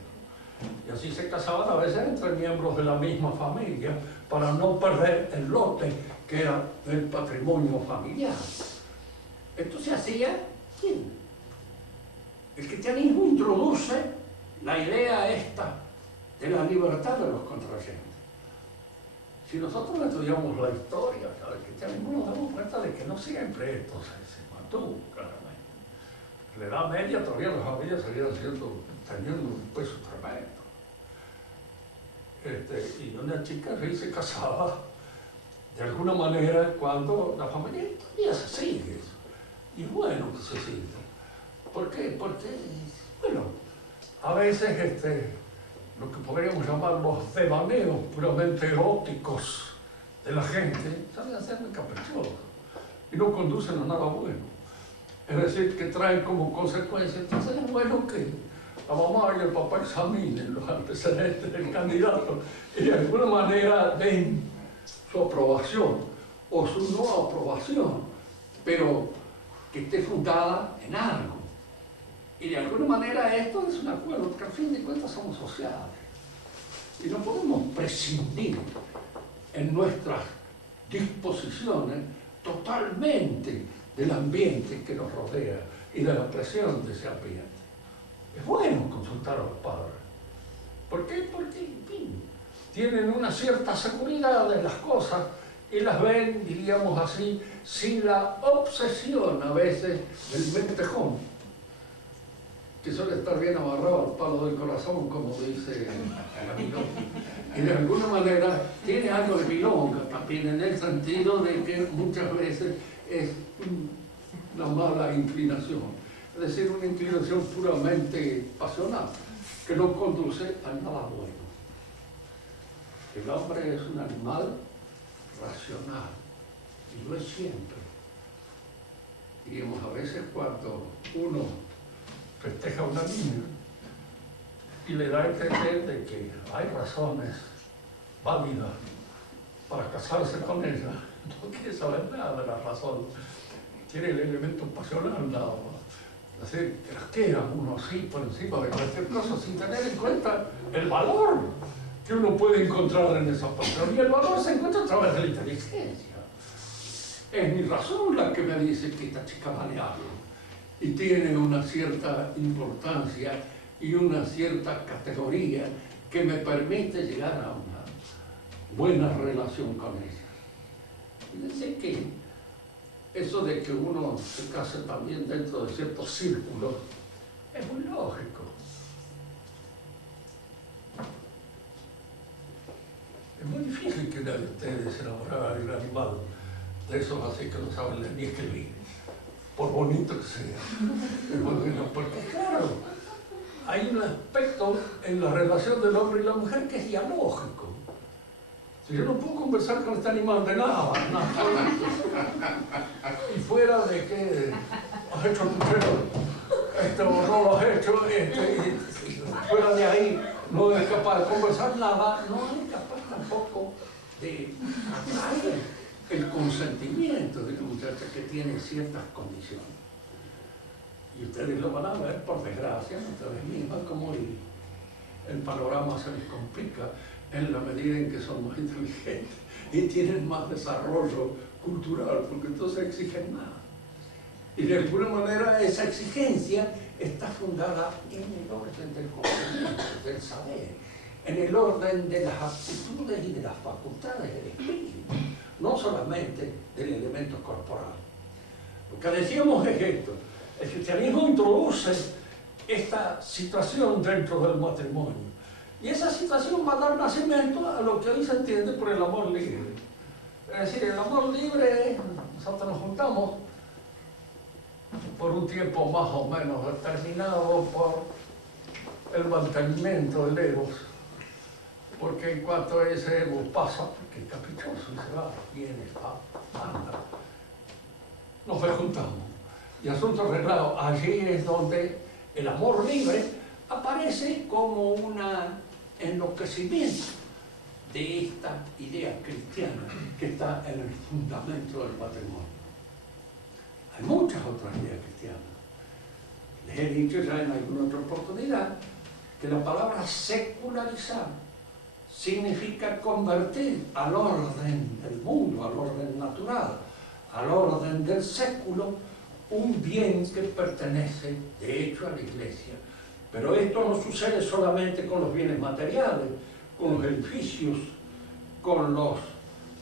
Y así se casaban a veces entre miembros de la misma familia para no perder el lote que era el patrimonio familiar. Esto se hacía, ¿quién? El cristianismo introduce la idea esta de la libertad de los contrayentes. Si nosotros estudiamos la historia del cristianismo, nos damos cuenta de que no siempre esto se mantuvo, claramente. En la Edad Media todavía las familias seguían teniendo un peso tremendo. Y una chica se casaba de alguna manera cuando la familia todavía se sigue. Y es bueno que se siga. ¿Por qué? Porque, bueno, a veces lo que podríamos llamar los devaneos puramente eróticos de la gente saben ser muy caprichosos y no conducen a nada bueno. Es decir, que traen como consecuencia, entonces es bueno que la mamá y el papá examinen los antecedentes del candidato y de alguna manera den su aprobación o su no aprobación, pero que esté fundada en algo. Y de alguna manera esto es un acuerdo, porque al fin de cuentas somos sociales. Y no podemos prescindir en nuestras disposiciones totalmente del ambiente que nos rodea y de la presión de ese ambiente. Es bueno consultar a los padres. ¿Por qué? Porque, en fin, tienen una cierta seguridad en las cosas y las ven, diríamos así, sin la obsesión a veces del mentejón, que suele estar bien amarrado al palo del corazón, como dice Camilo. Y de alguna manera tiene algo de milonga también, en el sentido de que muchas veces es una mala inclinación, es decir, una inclinación puramente pasional, que no conduce a nada bueno. El hombre es un animal racional, y lo es siempre. Diríamos, a veces cuando uno festeja a una niña y le da a entender de que hay razones válidas para casarse con ella, no quiere saber nada de las razones, quiere el elemento pasional nada más. Es decir, que las quiera uno así por encima de cualquier cosa sin tener en cuenta el valor que uno puede encontrar en esa pasión. Y el valor se encuentra a través de la inteligencia. Es mi razón la que me dice que esta chica vale algo y tiene una cierta importancia y una cierta categoría que me permite llegar a una buena relación con ella. Fíjense que eso de que uno se case también dentro de ciertos círculos es muy lógico. Es muy difícil que nadie de ustedes se enamorara de un animal de esos así que no saben ni escribir, por bonito que sea. Porque claro, hay un aspecto en la relación del hombre y la mujer que es dialógico. Si yo no puedo conversar con este animal de nada, y fuera de que has hecho tu pelo, o no lo has hecho, fuera de ahí no es capaz de conversar nada, no es capaz tampoco de atraer el consentimiento de una muchacha que tiene ciertas condiciones. Y ustedes lo van a ver, por desgracia, ustedes mismas, como el panorama se les complica en la medida en que son más inteligentes y tienen más desarrollo cultural, porque entonces exigen más. Y de alguna manera esa exigencia está fundada en el orden del conocimiento, del saber, en el orden de las aptitudes y de las facultades del espíritu, no solamente del elemento corporal. Lo que decíamos es esto: el cristianismo introduce esta situación dentro del matrimonio, y esa situación va a dar nacimiento a lo que hoy se entiende por el amor libre. Es decir, el amor libre, nosotros nos juntamos por un tiempo más o menos determinado por el mantenimiento del eros, porque en cuanto ese eros pasa, porque es caprichoso y se va, viene, va, anda, nos rejuntamos. Y asunto arreglado, allí es donde el amor libre aparece como un enloquecimiento de esta idea cristiana que está en el fundamento del matrimonio. Hay muchas otras ideas cristianas. Les he dicho ya en alguna otra oportunidad que la palabra secularizar significa convertir al orden del mundo, al orden natural, al orden del século, un bien que pertenece de hecho a la Iglesia. Pero esto no sucede solamente con los bienes materiales, con los edificios, con los,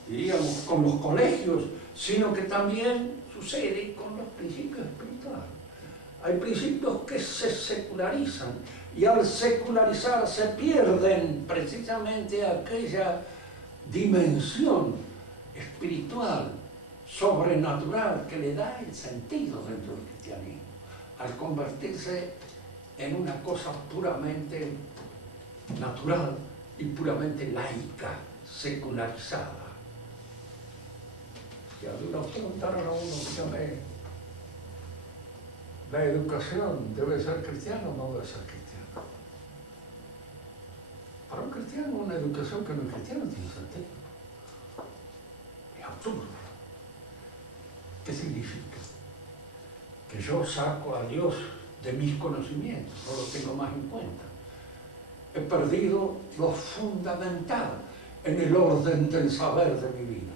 diríamos, con los colegios, sino que también sucede con los principios espirituales. Hay principios que se secularizan, y al secularizar se pierden precisamente aquella dimensión espiritual, sobrenatural, que le da el sentido dentro del cristianismo, al convertirse en una cosa puramente natural y puramente laica, secularizada. Si alguna preguntaron a uno, dígame, ¿la educación debe ser cristiana o no debe ser cristiana? Para un cristiano, una educación que no es cristiana tiene sentido. Es absurdo. ¿Qué significa? Que yo saco a Dios de mis conocimientos, no lo tengo más en cuenta. He perdido lo fundamental en el orden del saber de mi vida,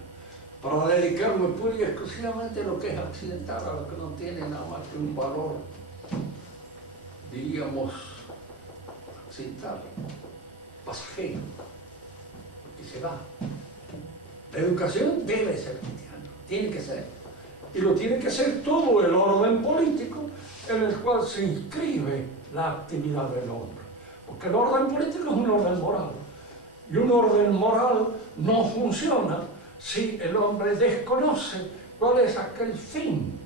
para dedicarme pura y exclusivamente a lo que es accidental, a lo que no tiene nada más que un valor, diríamos, accidental, pasajero, y se va. La educación debe ser cristiana, tiene que ser, y lo tiene que ser todo el orden político en el cual se inscribe la actividad del hombre. Porque el orden político es un orden moral, y un orden moral no funciona si el hombre desconoce cuál es aquel fin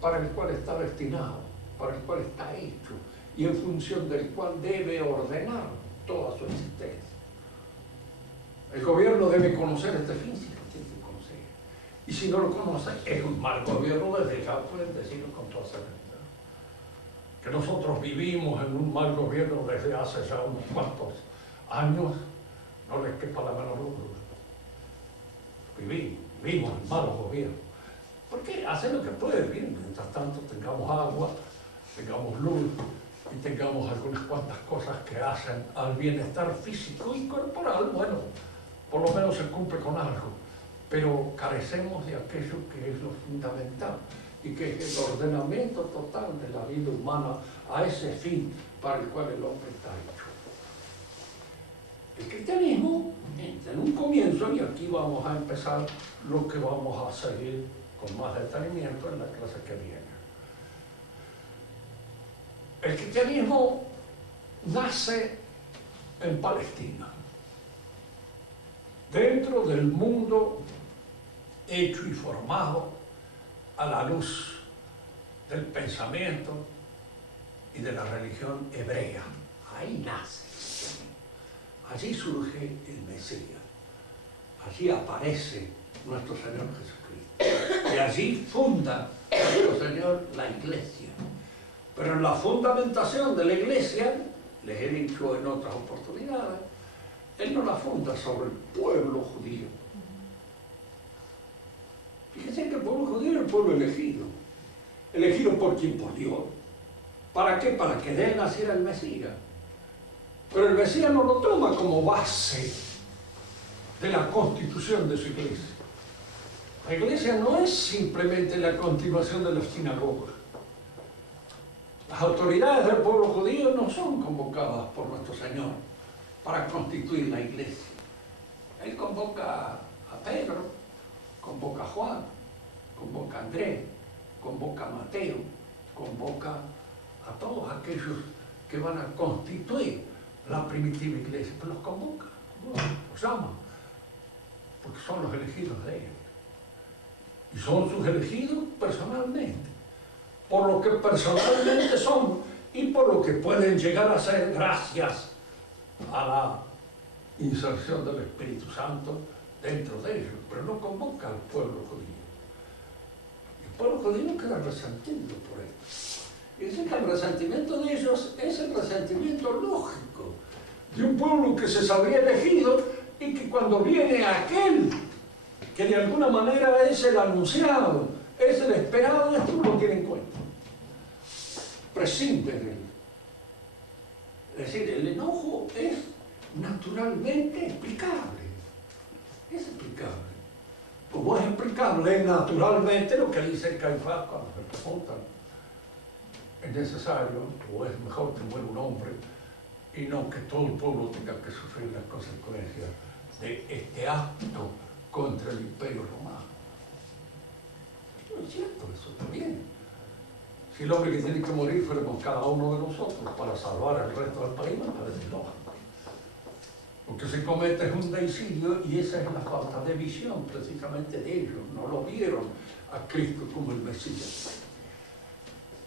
para el cual está destinado, para el cual está hecho, y en función del cual debe ordenar toda su existencia. El gobierno debe conocer este fin, si lo tiene que conocer. Y si no lo conoce, es un mal gobierno, desde ya pueden decirlo con toda seguridad. Que nosotros vivimos en un mal gobierno desde hace ya unos cuantos años, no les quepa la menor duda. Vivimos en malos gobiernos. Porque hacen lo que pueden, bien, mientras tanto tengamos agua, tengamos luz y tengamos algunas cuantas cosas que hacen al bienestar físico y corporal. Bueno, por lo menos se cumple con algo, pero carecemos de aquello que es lo fundamental y que es el ordenamiento total de la vida humana a ese fin para el cual el hombre está hecho. El cristianismo, en un comienzo, y aquí vamos a empezar lo que vamos a seguir con más detenimiento en la clase que viene. El cristianismo nace en Palestina, dentro del mundo hecho y formado a la luz del pensamiento y de la religión hebrea. Ahí nace. Allí surge el Mesías. Allí aparece nuestro Señor Jesucristo. Y allí funda nuestro Señor la Iglesia. Pero en la fundamentación de la Iglesia, les he dicho en otras oportunidades, Él no la funda sobre el pueblo judío. Fíjense que el pueblo judío es el pueblo elegido. Elegido por quién? Por Dios. ¿Para qué? Para que de él naciera el Mesías. Pero el Mesías no lo toma como base de la constitución de su iglesia. La iglesia no es simplemente la continuación de las sinagogas. Las autoridades del pueblo judío no son convocadas por nuestro Señor para constituir la iglesia. Él convoca a Pedro, convoca a Juan, convoca a Andrés, convoca a Mateo, convoca a todos aquellos que van a constituir la primitiva iglesia, pero los convoca, los llama, porque son los elegidos de él. Y son sus elegidos personalmente, por lo que personalmente son y por lo que pueden llegar a ser gracias a la inserción del Espíritu Santo dentro de ellos, pero no convoca al pueblo judío. El pueblo judío queda resentido por esto. Y dice que el resentimiento de ellos es el resentimiento lógico de un pueblo que se sabía elegido y que cuando viene aquel que de alguna manera es el anunciado, es el esperado, esto no lo tiene en cuenta. Prescinde de él. Es decir, el enojo es naturalmente explicable. Es explicable. Como es explicable naturalmente lo que dice Caifás cuando se preguntan. Es necesario, o es mejor que muera un hombre, y no que todo el pueblo tenga que sufrir las consecuencias de este acto contra el Imperio Romano. Esto es cierto, eso está bien. Si el hombre que tiene que morir fuéramos cada uno de nosotros para salvar al resto del país, me parece lógico. Lo que se comete es un deicidio y esa es la falta de visión precisamente de ellos. No lo vieron a Cristo como el Mesías.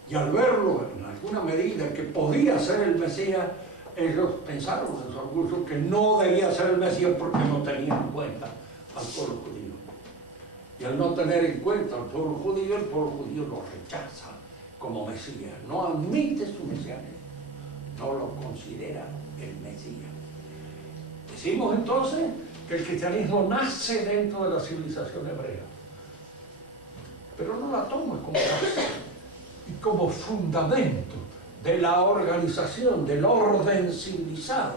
Y al verlo en alguna medida que podía ser el Mesías, ellos pensaron en su orgullo que no debía ser el Mesías porque no tenían en cuenta al pueblo judío. Y al no tener en cuenta al pueblo judío, el pueblo judío lo rechaza como Mesías. No admite su mesianismo, no lo considera el Mesías. Decimos entonces que el cristianismo nace dentro de la civilización hebrea, pero no la toma como base y como fundamento de la organización, del orden civilizado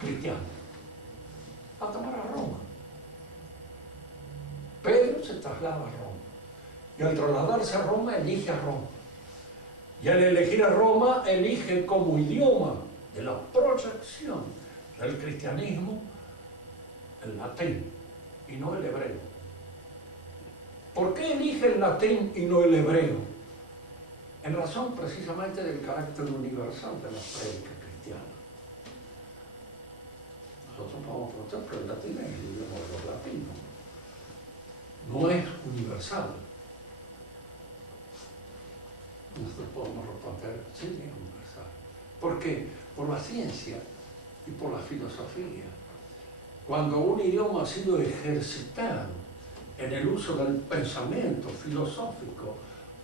cristiano. Va a tomar a Roma. Pedro se traslada a Roma. Y al trasladarse a Roma, elige a Roma. Y al elegir a Roma, elige como idioma de la proyección del cristianismo el latín y no el hebreo. ¿Por qué elige el latín y no el hebreo? En razón precisamente del carácter universal de la prédica cristiana. Nosotros podemos preguntar, pero el latín es el idioma de los latinos. No es universal. Nosotros podemos responder, sí, es universal. ¿Por qué? Por la ciencia y por la filosofía. Cuando un idioma ha sido ejercitado en el uso del pensamiento filosófico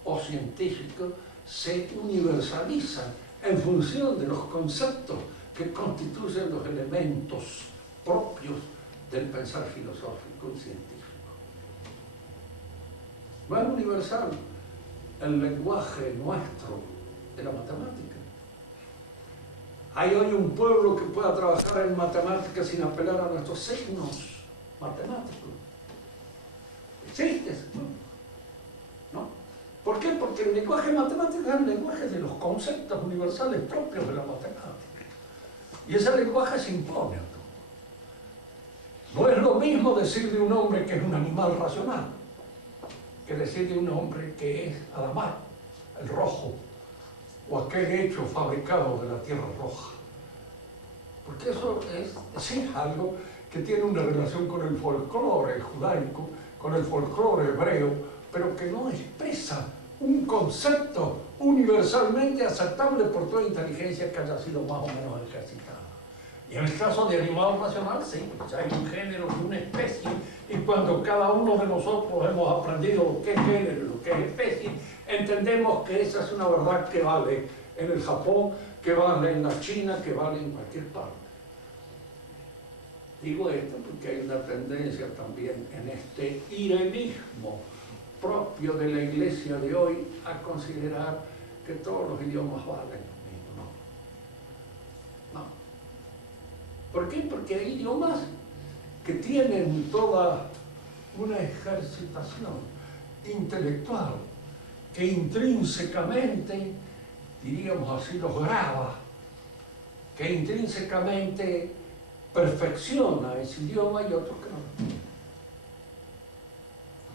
o científico, se universaliza en función de los conceptos que constituyen los elementos propios del pensar filosófico y científico. No es universal el lenguaje nuestro de la matemática. ¿Hay hoy un pueblo que pueda trabajar en matemáticas sin apelar a nuestros signos matemáticos? ¿Existe eso? ¿No? ¿Por qué? Porque el lenguaje matemático es el lenguaje de los conceptos universales propios de la matemática. Y ese lenguaje se impone a todo. No es lo mismo decir de un hombre que es un animal racional que decir de un hombre que es Adamar, el rojo, o aquel hecho fabricado de la tierra roja. Porque eso es algo que tiene una relación con el folclore judaico, con el folclore hebreo, pero que no expresa un concepto universalmente aceptable por toda inteligencia que haya sido más o menos ejercitada. Y en el caso de animal racional, sí, pues hay un género y una especie, y cuando cada uno de nosotros hemos aprendido lo que es género y lo que es especie, entendemos que esa es una verdad que vale en el Japón, que vale en la China, que vale en cualquier parte. Digo esto porque hay una tendencia también en este irenismo propio de la iglesia de hoy a considerar que todos los idiomas valen. No. ¿Por qué? Porque hay idiomas que tienen toda una ejercitación intelectual que intrínsecamente diríamos así, los graba, que intrínsecamente perfecciona ese idioma y otros que no.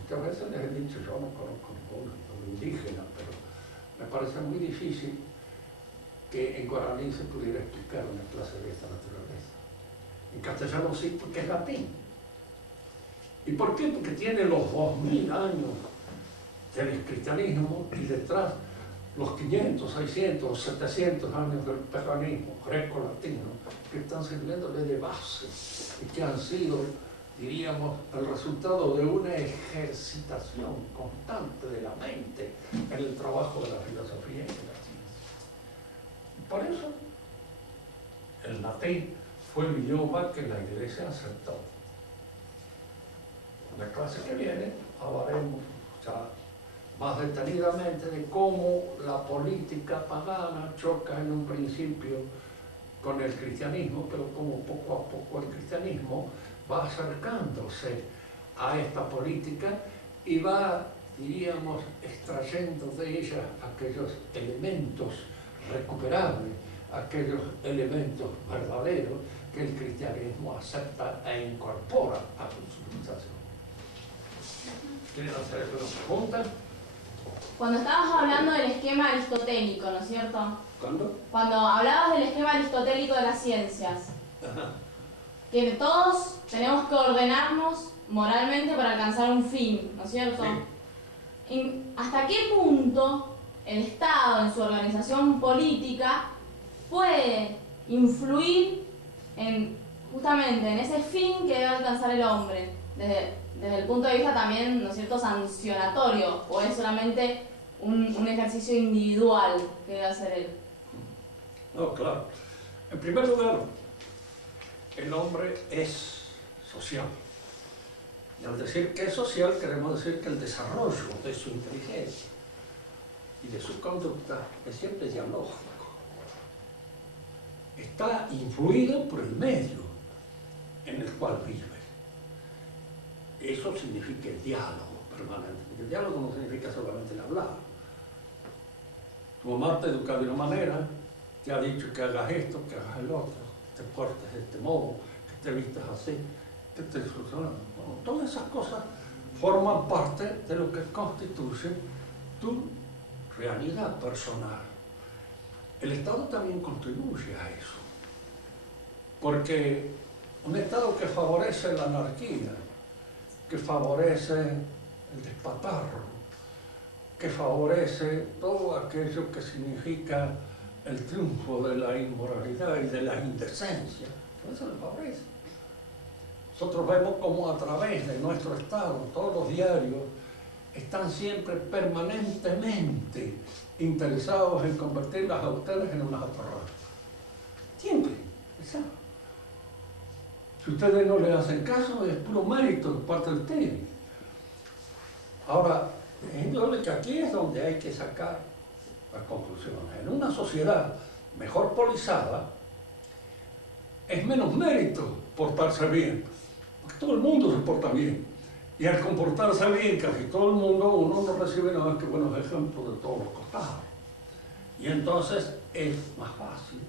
Muchas veces les he dicho, yo no conozco ninguno indígena, pero me parece muy difícil que en guaraní se pudiera explicar una clase de esta naturaleza. En castellano sí, porque es latín. ¿Y por qué? Porque tiene los 2000 años del cristianismo y detrás los 500, 600, 700 años del peruanismo greco-latino que están sirviéndole de base y que han sido, diríamos, el resultado de una ejercitación constante de la mente en el trabajo de la filosofía y de la ciencia. Por eso, el latín fue el idioma que la Iglesia aceptó. En la clase que viene hablaremos ya más detenidamente de cómo la política pagana choca en un principio con el cristianismo, pero cómo poco a poco el cristianismo va acercándose a esta política y va, diríamos, extrayendo de ella aquellos elementos recuperables, aquellos elementos verdaderos que el cristianismo acepta e incorpora a su civilización. ¿Quieren hacer alguna pregunta? Cuando estabas hablando del esquema aristotélico, ¿no es cierto? ¿Cuándo? Cuando hablabas del esquema aristotélico de las ciencias, Ajá. que todos tenemos que ordenarnos moralmente para alcanzar un fin, ¿no es cierto? Sí. ¿Hasta qué punto el Estado en su organización política puede influir justamente en ese fin que debe alcanzar el hombre? Desde el punto de vista también, ¿no es cierto?, sancionatorio, o es solamente un ejercicio individual que debe hacer él. No, claro. En primer lugar, el hombre es social. Y al decir que es social, queremos decir que el desarrollo de su inteligencia y de su conducta es siempre dialógico. Está influido por el medio en el cual vive. Eso significa el diálogo permanente. El diálogo no significa solamente el hablar. Tu mamá te educa de una manera, te ha dicho que hagas esto, que hagas el otro, que te portes de este modo, que te vistas así, que te bueno, todas esas cosas forman parte de lo que constituye tu realidad personal. El Estado también contribuye a eso, porque un Estado que favorece la anarquía, que favorece el despatarro, que favorece todo aquello que significa el triunfo de la inmoralidad y de la indecencia, eso le favorece. Nosotros vemos como a través de nuestro Estado, todos los diarios están siempre permanentemente interesados en convertirlas a ustedes en unas atorradas. Siempre, ¿sabes? Si ustedes no le hacen caso, es puro mérito de parte de ustedes. Ahora, es indudable que aquí es donde hay que sacar las conclusiones. En una sociedad mejor polizada, es menos mérito portarse bien, porque todo el mundo se porta bien. Y al comportarse bien casi todo el mundo, uno no recibe nada más que buenos ejemplos de todos los costados. Y entonces es más fácil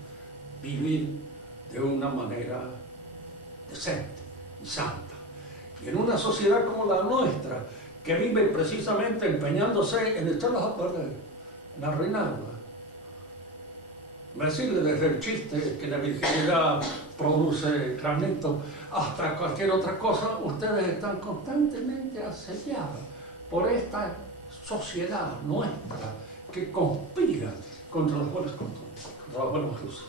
vivir de una manera decente y santa. Y en una sociedad como la nuestra, que vive precisamente empeñándose en echarlas a perder, en arruinarlas, decirle desde el chiste que la virginidad produce granito hasta cualquier otra cosa, ustedes están constantemente asediados por esta sociedad nuestra que conspira contra las buenas costumbres, contra los buenos usos,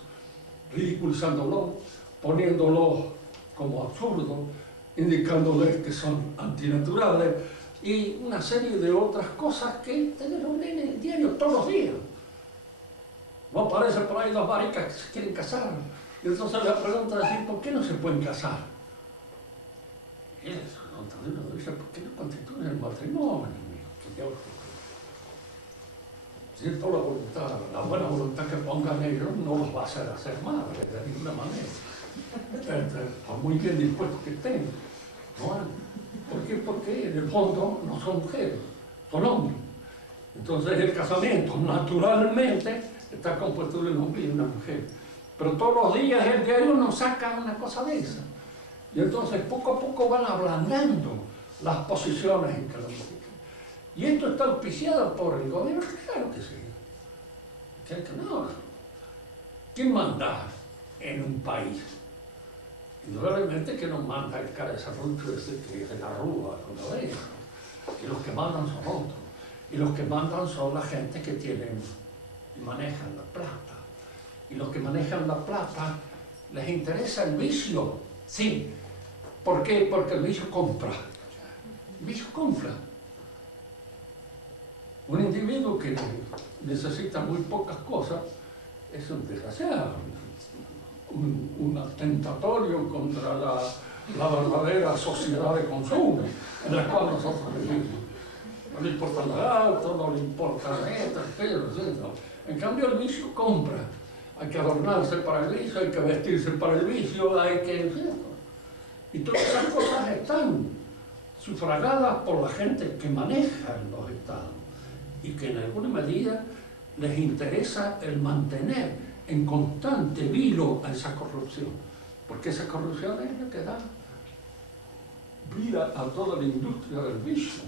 ridiculizándolo, poniéndolo como absurdo, indicándoles que son antinaturales y una serie de otras cosas que ustedes lo leen en el diario todos los días. No aparecen por ahí dos maricas que se quieren casar. Y entonces la pregunta es, ¿por qué no se pueden casar? Y eso, uno dice, ¿por qué no constituyen el matrimonio? Si es por la voluntad, la buena voluntad que pongan ellos no los va a hacer mal de ninguna manera. Por muy bien dispuestos que estén. ¿No? ¿Por qué? Porque en el fondo no son mujeres, son hombres. Entonces el casamiento naturalmente está compuesto de un hombre y una mujer. Pero todos los días el diario nos saca una cosa de esa. Y entonces poco a poco van ablandando las posiciones en que lo modifican. ¿Y esto está auspiciado por el gobierno? Claro que sí. ¿Qué que no? ¿Quién manda en un país? Indudablemente que nos manda el cara de serrucho ese que es de la rúa, con la vez. Y los que mandan son otros. Y los que mandan son la gente que tienen y manejan la plata. Y los que manejan la plata les interesa el vicio. Sí. ¿Por qué? Porque el vicio compra. El vicio compra. Un individuo que necesita muy pocas cosas es un desgraciado, un atentatorio contra la verdadera sociedad de consumo en la cual nosotros vivimos. No le importa el auto, no le importa esto, aquello. En cambio el vicio compra. Hay que adornarse para el vicio, hay que vestirse para el vicio, hay que... Y todas esas cosas están sufragadas por la gente que maneja los estados y que en alguna medida les interesa el mantener en constante vilo a esa corrupción, porque esa corrupción es la que da vida a toda la industria del vicio.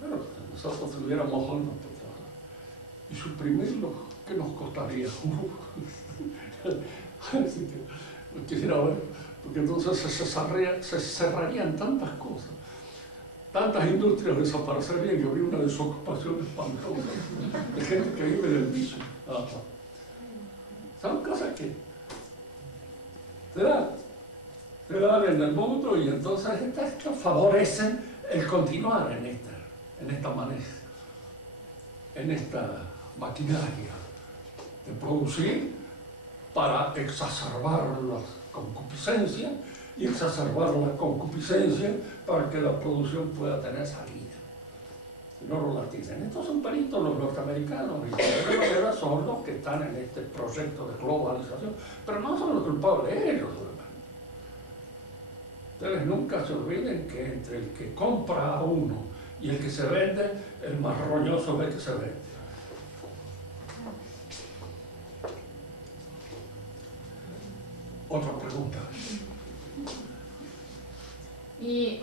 Bueno, nosotros tuviéramos hornos y suprimirlo, ¿qué nos costaría? Así que no quisiera ver, porque entonces se cerrarían tantas cosas, tantas industrias desaparecerían y habría una desocupación espantosa de gente que vive del vicio. Son cosas que se dan en el mundo y entonces estas favorecen el continuar en esta manera, en esta maquinaria de producir para exacerbar la concupiscencia y exacerbar la concupiscencia para que la producción pueda tener salida. Si no, no la tienen. Estos son peritos los norteamericanos y de alguna manera son los que están en este proyecto de globalización, pero no son los culpables ellos. Ustedes nunca se olviden que entre el que compra a uno y el que se vende, el más roñoso es el que se vende. Otra pregunta. Y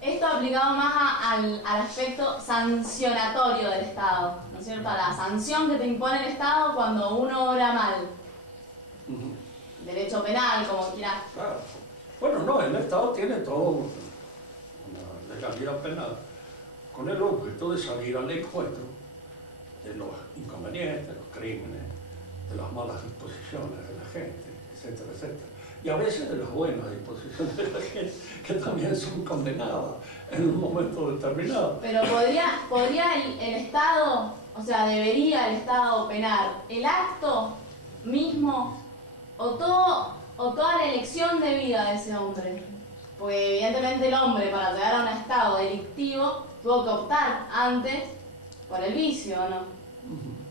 esto aplicado más al aspecto sancionatorio del Estado, ¿no es cierto? A la sanción que te impone el Estado cuando uno obra mal. Derecho penal, como quieras. Claro. Bueno, no, el Estado tiene todo una legalidad penal con el objeto de salir al encuentro de los inconvenientes, de los crímenes, de las malas disposiciones de la gente, etcétera, etcétera. Y a veces de las buenas disposiciones de la gente, que también son condenadas en un momento determinado. Pero podría el Estado, o sea, debería el Estado penar el acto mismo o toda la elección de vida de ese hombre. Porque evidentemente el hombre, para llegar a un estado delictivo, tuvo que optar antes por el vicio, ¿no?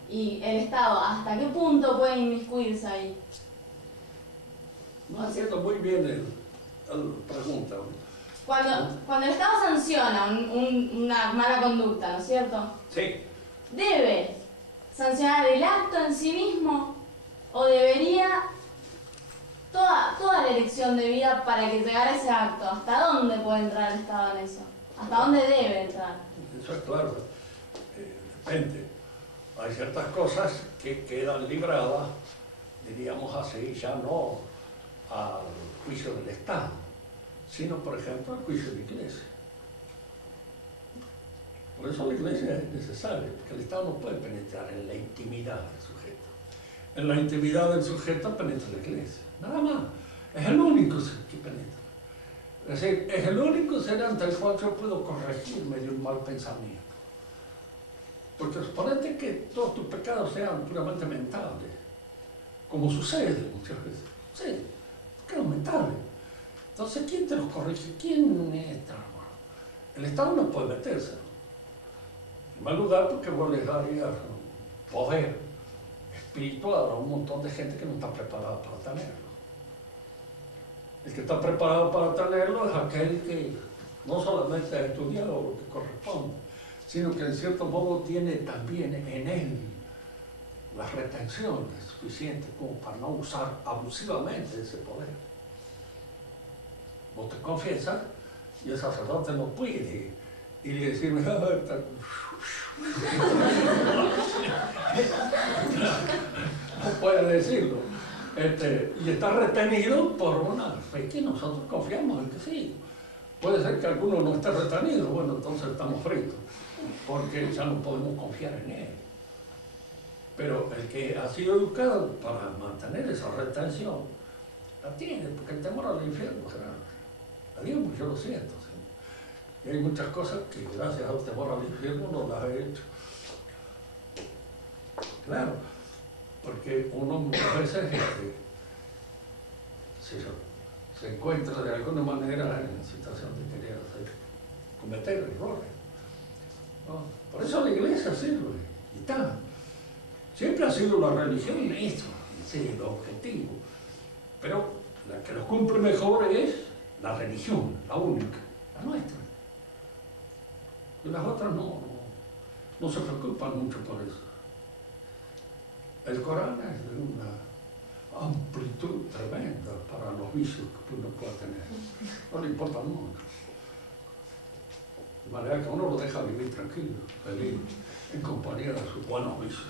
Y el Estado, ¿hasta qué punto puede inmiscuirse ahí? No entiendo muy bien la pregunta. Cuando el Estado sanciona una mala conducta, ¿no es cierto? Sí. ¿Debe sancionar el acto en sí mismo o debería toda la elección de vida para que llegara a ese acto? ¿Hasta dónde puede entrar el Estado en eso? ¿Hasta dónde debe entrar? Eso es claro. Depende. Hay ciertas cosas que quedan libradas, diríamos así, ya no al juicio del Estado, sino, por ejemplo, al juicio de la Iglesia. Por eso la Iglesia es necesaria, porque el Estado no puede penetrar en la intimidad del sujeto. En la intimidad del sujeto penetra la Iglesia, nada más. Es el único que penetra. Es decir, es el único ser ante el cual yo puedo corregirme de un mal pensamiento. Porque suponete que todos tus pecados sean puramente mentales, como sucede muchas veces. Sí, pecados mentales. Entonces, ¿quién te los corrige? ¿Quién está? El Estado no puede meterse. En primer lugar, porque vos les darías poder espiritual a un montón de gente que no está preparada para tenerlo. El que está preparado para tenerlo es aquel que no solamente ha estudiado lo que corresponde, sino que en cierto modo tiene también en él la retención es suficiente como para no usar abusivamente ese poder. Vos te confiesas y el sacerdote no puede y decirme, no puede decirlo. Y está retenido por una fe que nosotros confiamos en que sí. Puede ser que alguno no esté retenido, bueno, entonces estamos fritos, porque ya no podemos confiar en él. Pero el que ha sido educado para mantener esa retención, la tiene, porque el temor al infierno es grande. A Dios, yo lo siento. ¿Sí? Y hay muchas cosas que gracias al temor al infierno no las he hecho. Claro, porque uno muchas veces se encuentra de alguna manera en situación de querer cometer errores, ¿no? Por eso la iglesia sirve y está. Siempre ha sido la religión eso, ese es el objetivo. Pero la que lo cumple mejor es la religión, la única, la nuestra. Y las otras no se preocupan mucho por eso. El Corán es de una amplitud tremenda para los vicios que uno pueda tener. No le importa mucho. De manera que uno lo deja vivir tranquilo, feliz, en compañía de sus buenos vicios.